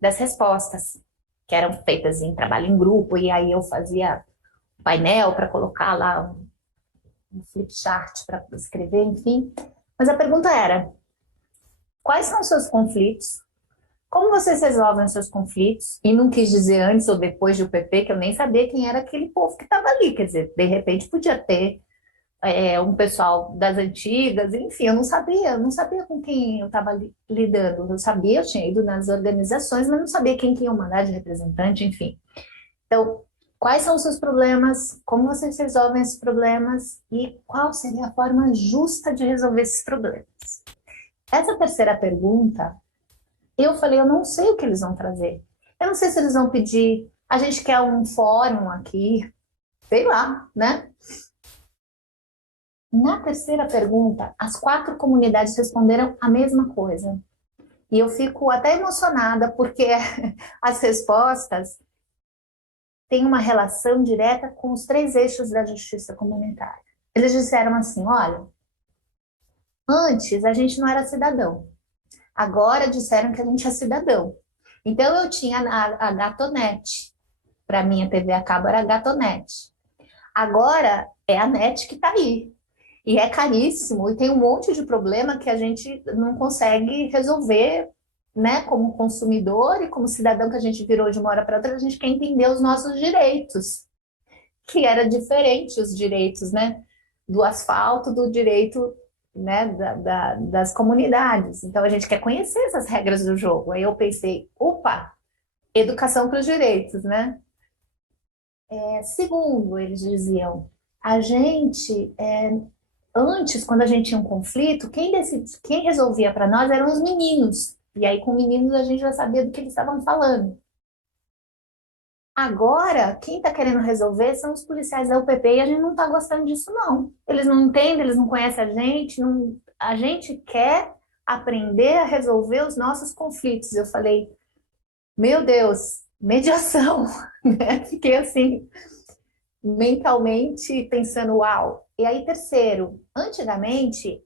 das respostas, que eram feitas em trabalho em grupo, e aí eu fazia painel para colocar lá um flip chart para escrever, enfim. Mas a pergunta era: quais são os seus conflitos? Como vocês resolvem os seus conflitos? E não quis dizer antes ou depois do PP, que eu nem sabia quem era aquele povo que estava ali. Quer dizer, de repente podia ter um pessoal das antigas, enfim, eu não sabia com quem eu estava lidando. Eu sabia, eu tinha ido nas organizações, mas não sabia quem que ia mandar de representante, enfim. Então, quais são os seus problemas? Como vocês resolvem esses problemas? E qual seria a forma justa de resolver esses problemas? Essa terceira pergunta, eu falei, eu não sei o que eles vão trazer. Eu não sei se eles vão pedir, a gente quer um fórum aqui, sei lá, né? Na terceira pergunta, as 4 comunidades responderam a mesma coisa. E eu fico até emocionada, porque as respostas têm uma relação direta com os 3 eixos da justiça comunitária. Eles disseram assim, olha, antes a gente não era cidadão, agora disseram que a gente é cidadão. Então eu tinha a Gatonet, para mim a TV a cabo era a Gatonet. Agora é a NET que está aí. E é caríssimo, e tem um monte de problema que a gente não consegue resolver, né? Como consumidor e como cidadão que a gente virou de uma hora para outra, a gente quer entender os nossos direitos, que era diferente os direitos, né? Do asfalto, do direito, né? Das comunidades. Então a gente quer conhecer essas regras do jogo. Aí eu pensei, opa, educação para os direitos, né? Segundo, eles diziam, a gente antes, quando a gente tinha um conflito, quem resolvia para nós eram os meninos. E aí, com meninos, a gente já sabia do que eles estavam falando. Agora, quem está querendo resolver são os policiais da UPP e a gente não está gostando disso, não. Eles não entendem, eles não conhecem a gente. A gente quer aprender a resolver os nossos conflitos. Eu falei, meu Deus, mediação. Né? Fiquei assim, mentalmente pensando, uau. E aí, terceiro, antigamente,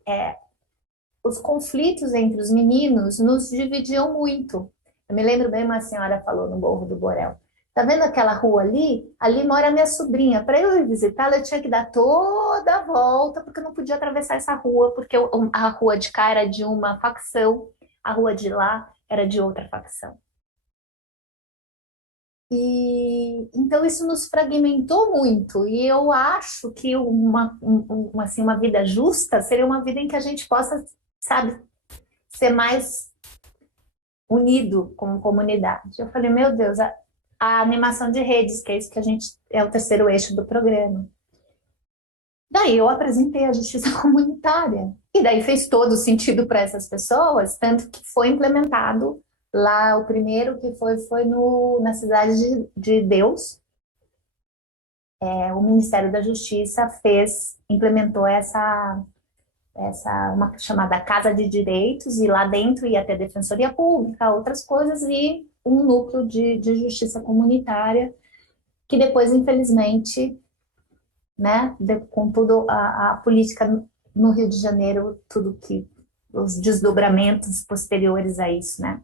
os conflitos entre os meninos nos dividiam muito. Eu me lembro bem, uma senhora falou no Morro do Borel, tá vendo aquela rua ali? Ali mora minha sobrinha. Para eu ir visitá-la, eu tinha que dar toda a volta, porque eu não podia atravessar essa rua, porque a rua de cá era de uma facção, a rua de lá era de outra facção. E então isso nos fragmentou muito. E eu acho que assim, uma vida justa seria uma vida em que a gente possa, sabe, ser mais unido como comunidade. Eu falei, meu Deus, a animação de redes, que é isso que a gente é o terceiro eixo do programa. Daí eu apresentei a justiça comunitária. E daí fez todo sentido para essas pessoas, tanto que foi implementado lá, o primeiro que foi na Cidade de Deus. O Ministério da Justiça implementou uma chamada Casa de Direitos, e lá dentro ia ter Defensoria Pública, outras coisas, e um núcleo de justiça comunitária, que depois, infelizmente, né, com tudo a política no Rio de Janeiro, tudo que os desdobramentos posteriores a isso, né?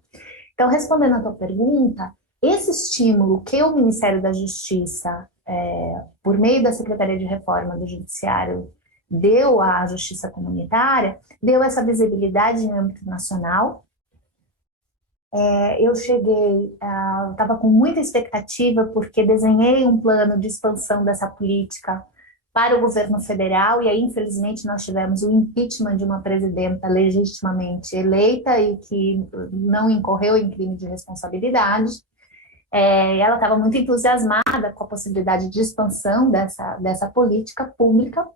Então, respondendo a tua pergunta, esse estímulo que o Ministério da Justiça, por meio da Secretaria de Reforma do Judiciário, deu à justiça comunitária, deu essa visibilidade em âmbito nacional. Eu cheguei, estava com muita expectativa, porque desenhei um plano de expansão dessa política para o governo federal, e aí, infelizmente, nós tivemos o impeachment de uma presidenta legitimamente eleita e que não incorreu em crime de responsabilidade. Ela estava muito entusiasmada com a possibilidade de expansão dessa política pública,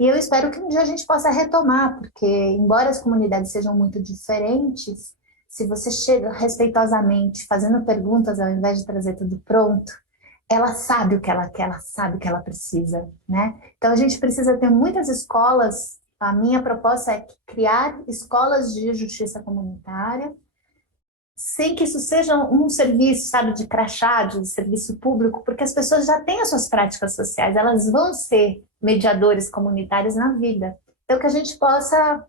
e eu espero que um dia a gente possa retomar, porque, embora as comunidades sejam muito diferentes, se você chega respeitosamente fazendo perguntas ao invés de trazer tudo pronto, ela sabe o que ela quer, ela sabe o que ela precisa, né? Então a gente precisa ter muitas escolas. A minha proposta é criar escolas de justiça comunitária, sem que isso seja um serviço, sabe, de crachá, de serviço público, porque as pessoas já têm as suas práticas sociais, elas vão ser mediadores comunitários na vida. Então que a gente possa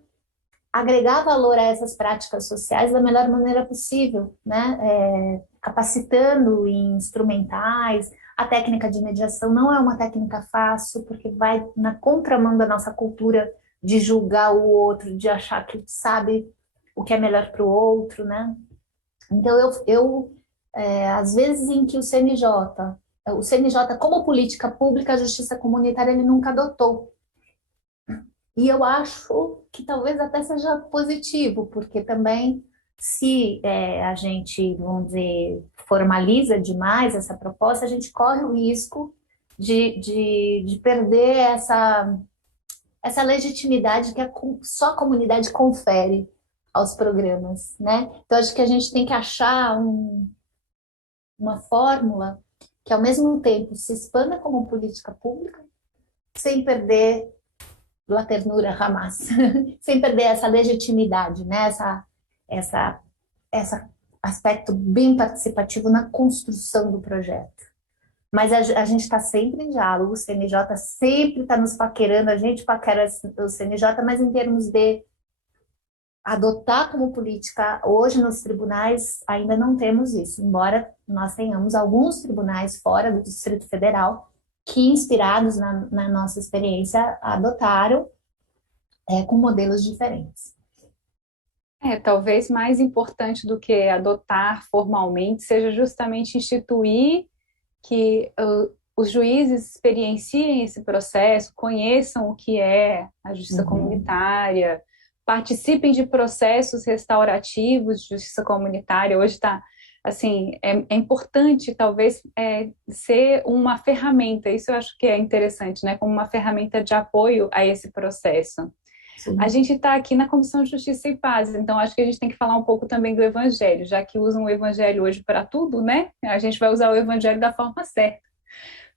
agregar valor a essas práticas sociais da melhor maneira possível, né? Capacitando em instrumentais. A técnica de mediação não é uma técnica fácil, porque vai na contramão da nossa cultura de julgar o outro, de achar que sabe o que é melhor para o outro, né? Então, às vezes em que o CNJ, como política pública, a justiça comunitária, ele nunca adotou. E eu acho que talvez até seja positivo, porque também, se a gente, vamos dizer, formaliza demais essa proposta, a gente corre o risco de perder essa legitimidade que só a comunidade confere aos programas, né? Então, acho que a gente tem que achar uma fórmula que, ao mesmo tempo, se expanda como política pública, sem perder la ternura Hamas, sem perder essa legitimidade, né? Essa aspecto bem participativo na construção do projeto. Mas a gente está sempre em diálogo, o CNJ sempre está nos paquerando, a gente paquera o CNJ, mas em termos de adotar como política, hoje nos tribunais ainda não temos isso, embora nós tenhamos alguns tribunais fora do Distrito Federal que, inspirados na nossa experiência, adotaram com modelos diferentes. Talvez mais importante do que adotar formalmente seja justamente instituir que os juízes experienciem esse processo, conheçam o que é a justiça comunitária, participem de processos restaurativos de justiça comunitária. Hoje está, assim, é importante talvez ser uma ferramenta, isso eu acho que é interessante, né, como uma ferramenta de apoio a esse processo. Sim. A gente está aqui na Comissão de Justiça e Paz, então acho que a gente tem que falar um pouco também do Evangelho, já que usam o Evangelho hoje para tudo, né? A gente vai usar o Evangelho da forma certa.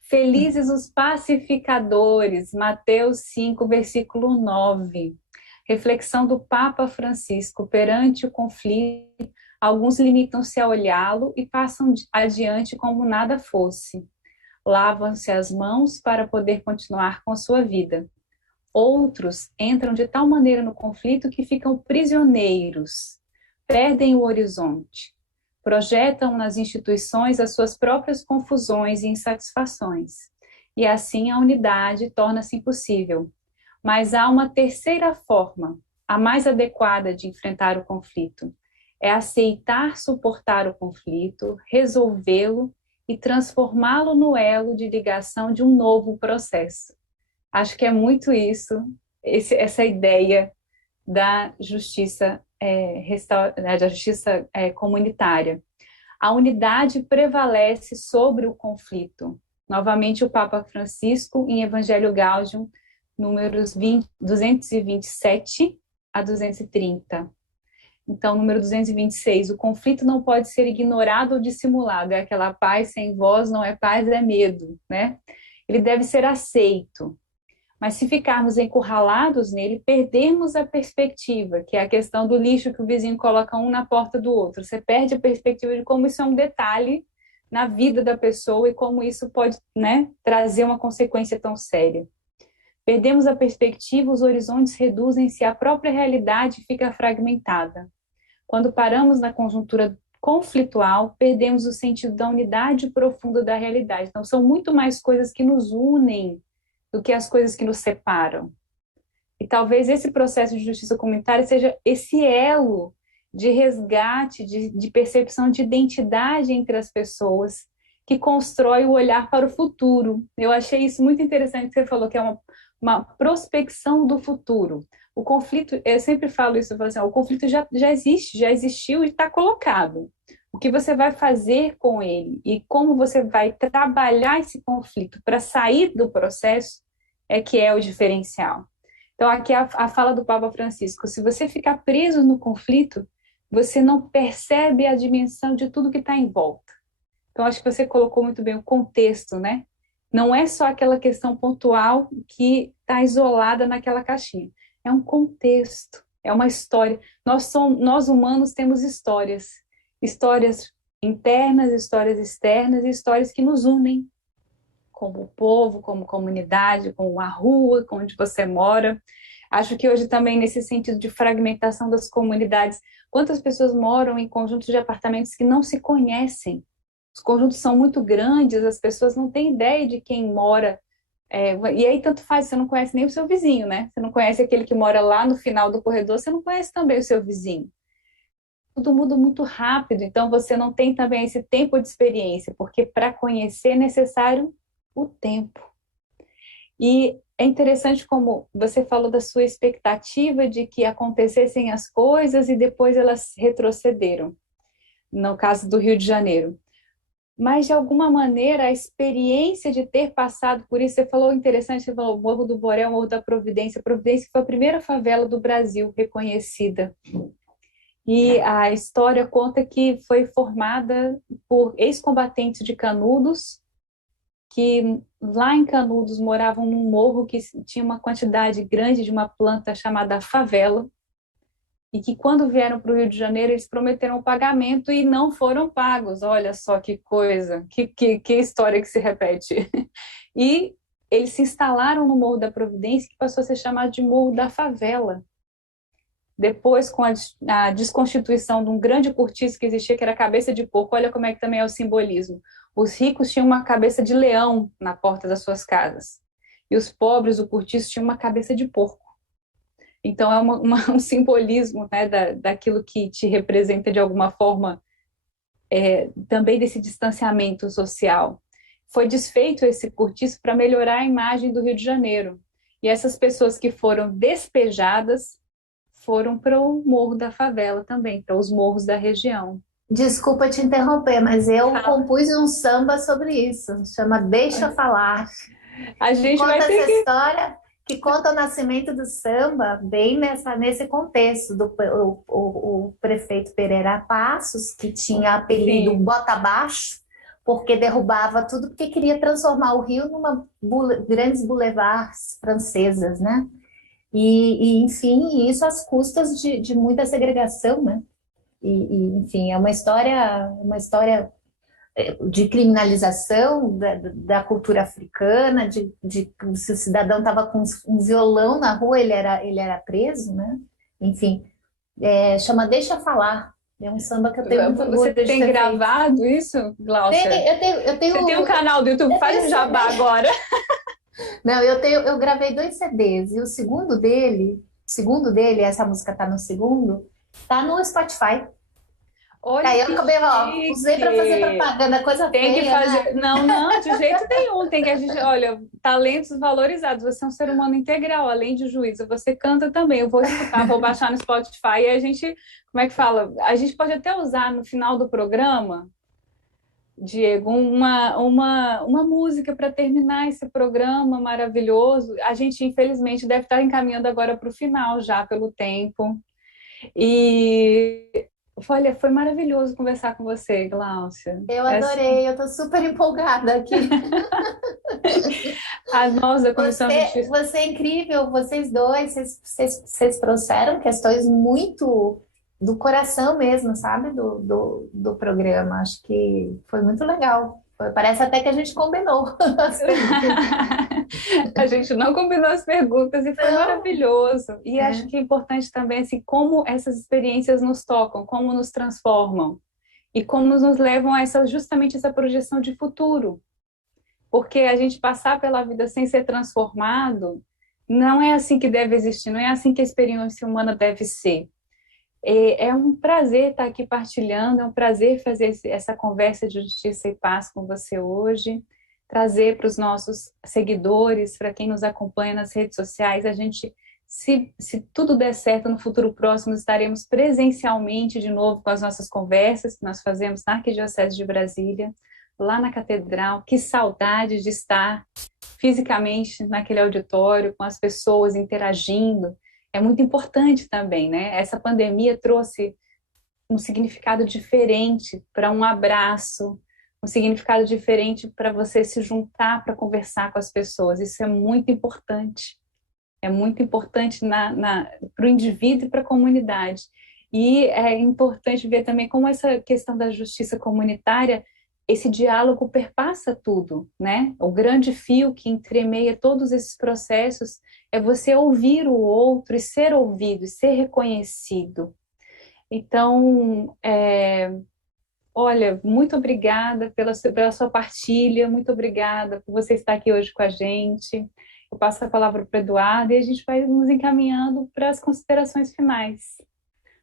Felizes os pacificadores, Mateus 5, versículo 9. Reflexão do Papa Francisco: perante o conflito, alguns limitam-se a olhá-lo e passam adiante como nada fosse. Lavam-se as mãos para poder continuar com sua vida. Outros entram de tal maneira no conflito que ficam prisioneiros, perdem o horizonte, projetam nas instituições as suas próprias confusões e insatisfações, e assim a unidade torna-se impossível. Mas há uma terceira forma, a mais adequada de enfrentar o conflito. É aceitar suportar o conflito, resolvê-lo e transformá-lo no elo de ligação de um novo processo. Acho que é muito isso, essa ideia da justiça, da justiça comunitária. A unidade prevalece sobre o conflito. Novamente, o Papa Francisco, em Evangelho Gaudium, números 227 a 230. Então, número 226, o conflito não pode ser ignorado ou dissimulado. É aquela paz sem voz, não é paz, é medo, né? Ele deve ser aceito. Mas se ficarmos encurralados nele, perdemos a perspectiva, que é a questão do lixo que o vizinho coloca um na porta do outro. Você perde a perspectiva de como isso é um detalhe na vida da pessoa e como isso pode, né, trazer uma consequência tão séria. Perdemos a perspectiva, os horizontes reduzem-se, a própria realidade fica fragmentada. Quando paramos na conjuntura conflitual, perdemos o sentido da unidade profunda da realidade. Então, são muito mais coisas que nos unem do que as coisas que nos separam. E talvez esse processo de justiça comunitária seja esse elo de resgate, de percepção de identidade entre as pessoas, que constrói o olhar para o futuro. Eu achei isso muito interessante que você falou, que é uma prospecção do futuro. O conflito, eu sempre falo isso, eu falo assim, o conflito já existe, já existiu e está colocado. O que você vai fazer com ele e como você vai trabalhar esse conflito para sair do processo é que é o diferencial. Então, aqui é a fala do Papa Francisco. Se você ficar preso no conflito, você não percebe a dimensão de tudo que está em volta. Então, acho que você colocou muito bem o contexto, né? Não é só aquela questão pontual que está isolada naquela caixinha. É um contexto, é uma história. Nós humanos temos histórias. Histórias internas, histórias externas e histórias que nos unem como povo, como comunidade, como a rua, onde você mora. Acho que hoje também nesse sentido de fragmentação das comunidades, quantas pessoas moram em conjuntos de apartamentos que não se conhecem? Os conjuntos são muito grandes, as pessoas não têm ideia de quem mora. E aí tanto faz, você não conhece nem o seu vizinho, né? Você não conhece aquele que mora lá no final do corredor, você não conhece também o seu vizinho. Tudo muda muito rápido, então você não tem também esse tempo de experiência, porque para conhecer é necessário o tempo. E é interessante como você falou da sua expectativa de que acontecessem as coisas e depois elas retrocederam, no caso do Rio de Janeiro. Mas, de alguma maneira, a experiência de ter passado por isso, você falou interessante, você falou Morro do Borel, Morro da Providência. Providência foi a primeira favela do Brasil reconhecida. E a história conta que foi formada por ex-combatentes de Canudos, que lá em Canudos moravam num morro que tinha uma quantidade grande de uma planta chamada favela, e que quando vieram para o Rio de Janeiro, eles prometeram o pagamento e não foram pagos. Olha só que coisa, que história que se repete. E eles se instalaram no Morro da Providência, que passou a ser chamado de Morro da Favela. Depois, com a desconstituição de um grande cortiço que existia, que era a cabeça de porco, olha como é que também é o simbolismo. Os ricos tinham uma cabeça de leão na porta das suas casas. E os pobres, o cortiço, tinham uma cabeça de porco. Então, é um simbolismo, né, daquilo que te representa de alguma forma, também desse distanciamento social. Foi desfeito esse cortiço para melhorar a imagem do Rio de Janeiro. E essas pessoas que foram despejadas foram para o Morro da Favela também, para os morros da região. Desculpa te interromper, mas eu compus um samba sobre isso. Chama Deixa Eu Falar. A gente vai ter essa história que conta o nascimento do samba bem nesse contexto do o prefeito Pereira Passos, que tinha apelido Bota Abaixo, porque derrubava tudo, porque queria transformar o Rio numa grandes boulevards francesas, né? Enfim, isso às custas de muita segregação, né? Enfim, é uma história de criminalização da cultura africana, se o cidadão estava com um violão na rua, ele era preso, né? Enfim, chama Deixa Falar. É um samba que eu tenho muito orgulho de ter feito. Você tem gravado isso, Glaucia? Eu tenho. Você tem um canal do YouTube, faz um jabá agora. Não, eu gravei 2 CDs, e o segundo dele, essa música tá no segundo, tá no Spotify. Olha, aí eu acabei, usei para fazer propaganda, coisa tem feia, que fazer. né? Não, de jeito nenhum. Tem que olha, talentos valorizados. Você é um ser humano integral, além de juízo. Você canta também. Eu vou escutar, vou baixar no Spotify e a gente, como é que fala? A gente pode até usar no final do programa, Diego, uma música para terminar esse programa maravilhoso. A gente, infelizmente, deve estar encaminhando agora para o final já, pelo tempo. E Olha, foi maravilhoso conversar com você, Gláucia. Eu adorei, eu estou super empolgada aqui. Nós da Comissão de Justiça. Você é incrível, vocês dois, vocês trouxeram questões muito do coração mesmo, sabe? Do programa. Acho que foi muito legal. Parece até que a gente combinou as perguntas. A gente não combinou as perguntas e foi maravilhoso. E acho que é importante também, assim, como essas experiências nos tocam, como nos transformam e como nos levam a justamente essa projeção de futuro. Porque a gente passar pela vida sem ser transformado não é assim que deve existir, não é assim que a experiência humana deve ser. É um prazer estar aqui partilhando, é um prazer fazer essa conversa de justiça e paz com você hoje, trazer para os nossos seguidores, para quem nos acompanha nas redes sociais, a gente, se tudo der certo no futuro próximo, estaremos presencialmente de novo com as nossas conversas que nós fazemos na Arquidiocese de Brasília, lá na Catedral. Que saudade de estar fisicamente naquele auditório, com as pessoas interagindo. É muito importante também, né? Essa pandemia trouxe um significado diferente para um abraço, um significado diferente para você se juntar para conversar com as pessoas. Isso é muito importante. É muito importante para o indivíduo e para a comunidade. E é importante ver também como essa questão da justiça comunitária, esse diálogo perpassa tudo, né? O grande fio que entremeia todos esses processos é você ouvir o outro e ser ouvido, e ser reconhecido. Então, olha, muito obrigada pela sua partilha, muito obrigada por você estar aqui hoje com a gente. Eu passo a palavra para o Eduardo e a gente vai nos encaminhando para as considerações finais.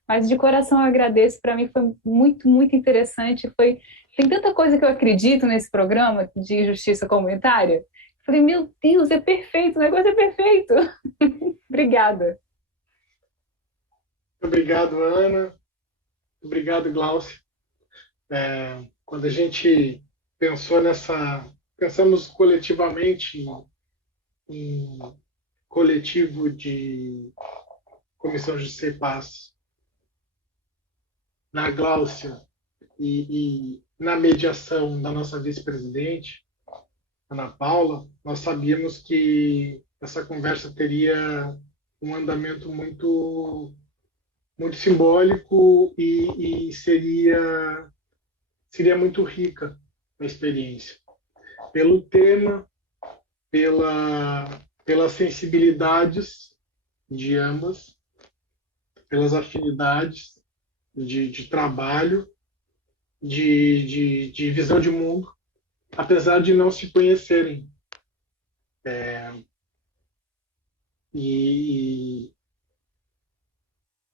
Mas de coração eu agradeço, para mim foi muito, muito interessante. Tem tanta coisa que eu acredito nesse programa de justiça comunitária. Falei, meu Deus, é perfeito, o negócio é perfeito. Obrigada. Obrigado, Ana. Obrigado, Gláucia. Quando a gente pensamos coletivamente em coletivo de Comissão de Justiça e Paz, na Gláucia e na mediação da nossa vice-presidente, Ana Paula, nós sabíamos que essa conversa teria um andamento muito, muito simbólico e seria muito rica a experiência. Pelo tema, pelas sensibilidades de ambas, pelas afinidades de trabalho, de visão de mundo, apesar de não se conhecerem. E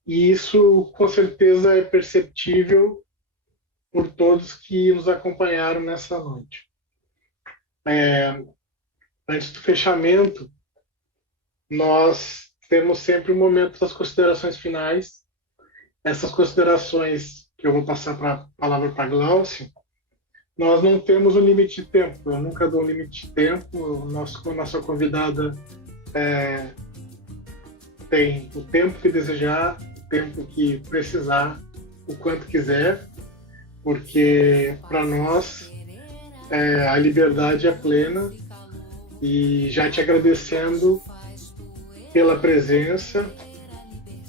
isso, com certeza, é perceptível por todos que nos acompanharam nessa noite. Antes do fechamento, nós temos sempre o momento das considerações finais. Essas considerações que eu vou passar a palavra para a Gláucia, nós não temos um limite de tempo. Eu nunca dou um limite de tempo. Nossa convidada tem o tempo que desejar, o tempo que precisar, o quanto quiser, porque para nós a liberdade é plena. E já te agradecendo pela presença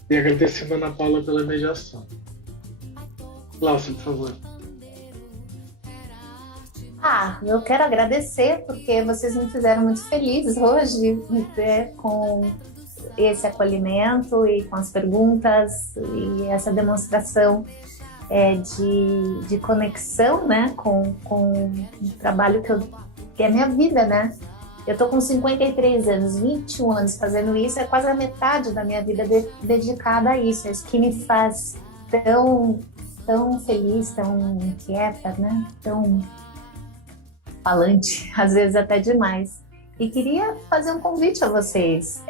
e agradecendo a Ana Paula pela mediação. Gláucia, por favor. Eu quero agradecer porque vocês me fizeram muito feliz hoje com esse acolhimento e com as perguntas e essa demonstração de conexão, né, com o trabalho que é minha vida, né? Eu tô com 53 anos, 21 anos fazendo isso, é quase a metade da minha vida dedicada a isso. É isso que me faz tão feliz, tão inquieta, né? Tão falante, às vezes até demais. E queria fazer um convite a vocês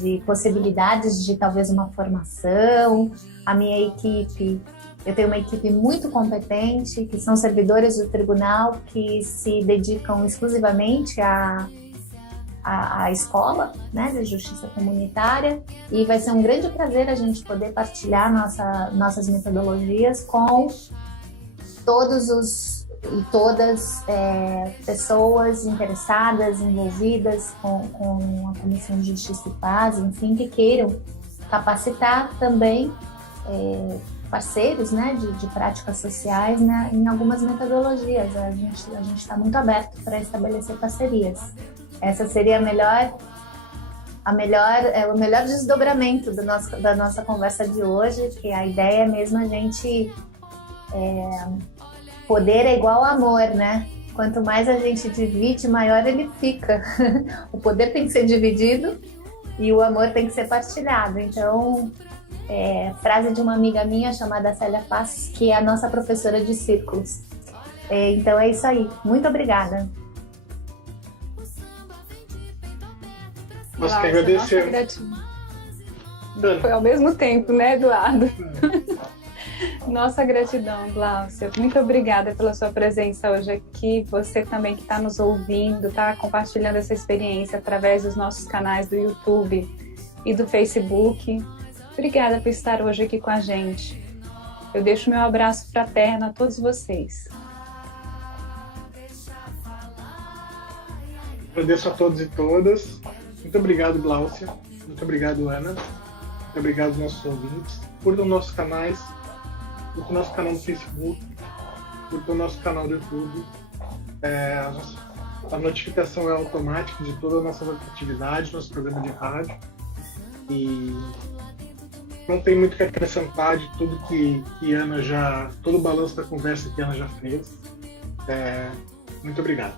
de possibilidades de talvez uma formação. A minha equipe, eu tenho uma equipe muito competente, que são servidores do tribunal, que se dedicam exclusivamente a a escola, né, de justiça comunitária, e vai ser um grande prazer a gente poder partilhar nossas metodologias com todos os e todas pessoas interessadas, envolvidas com a Comissão de Justiça e Paz, enfim, que queiram capacitar também parceiros, né, de práticas sociais, né, em algumas metodologias. A gente está muito aberto para estabelecer parcerias. Essa seria o melhor desdobramento da nossa conversa de hoje, que a ideia é mesmo a gente poder é igual amor, né? Quanto mais a gente divide, maior ele fica. O poder tem que ser dividido e o amor tem que ser partilhado. Então, frase de uma amiga minha chamada Célia Passos, que é a nossa professora de círculos. Então é isso aí. Muito obrigada. Nós que agradecemos. Foi ao mesmo tempo, né, Eduardo? Nossa gratidão, Gláucia. Muito obrigada pela sua presença hoje aqui. Você também que está nos ouvindo, está compartilhando essa experiência através dos nossos canais do YouTube e do Facebook. Obrigada por estar hoje aqui com a gente. Eu deixo meu abraço fraterno a todos vocês. Agradeço a todos e todas. Muito obrigado, Gláucia. Muito obrigado, Ana. Muito obrigado, nossos ouvintes. Curtam nossos canais. Curtam o nosso canal no Facebook. Curtam o nosso canal do YouTube. A notificação é automática de toda a nossa atividade, nosso programa de rádio. E não tem muito o que acrescentar de tudo que Ana todo o balanço da conversa que Ana já fez. Muito obrigado.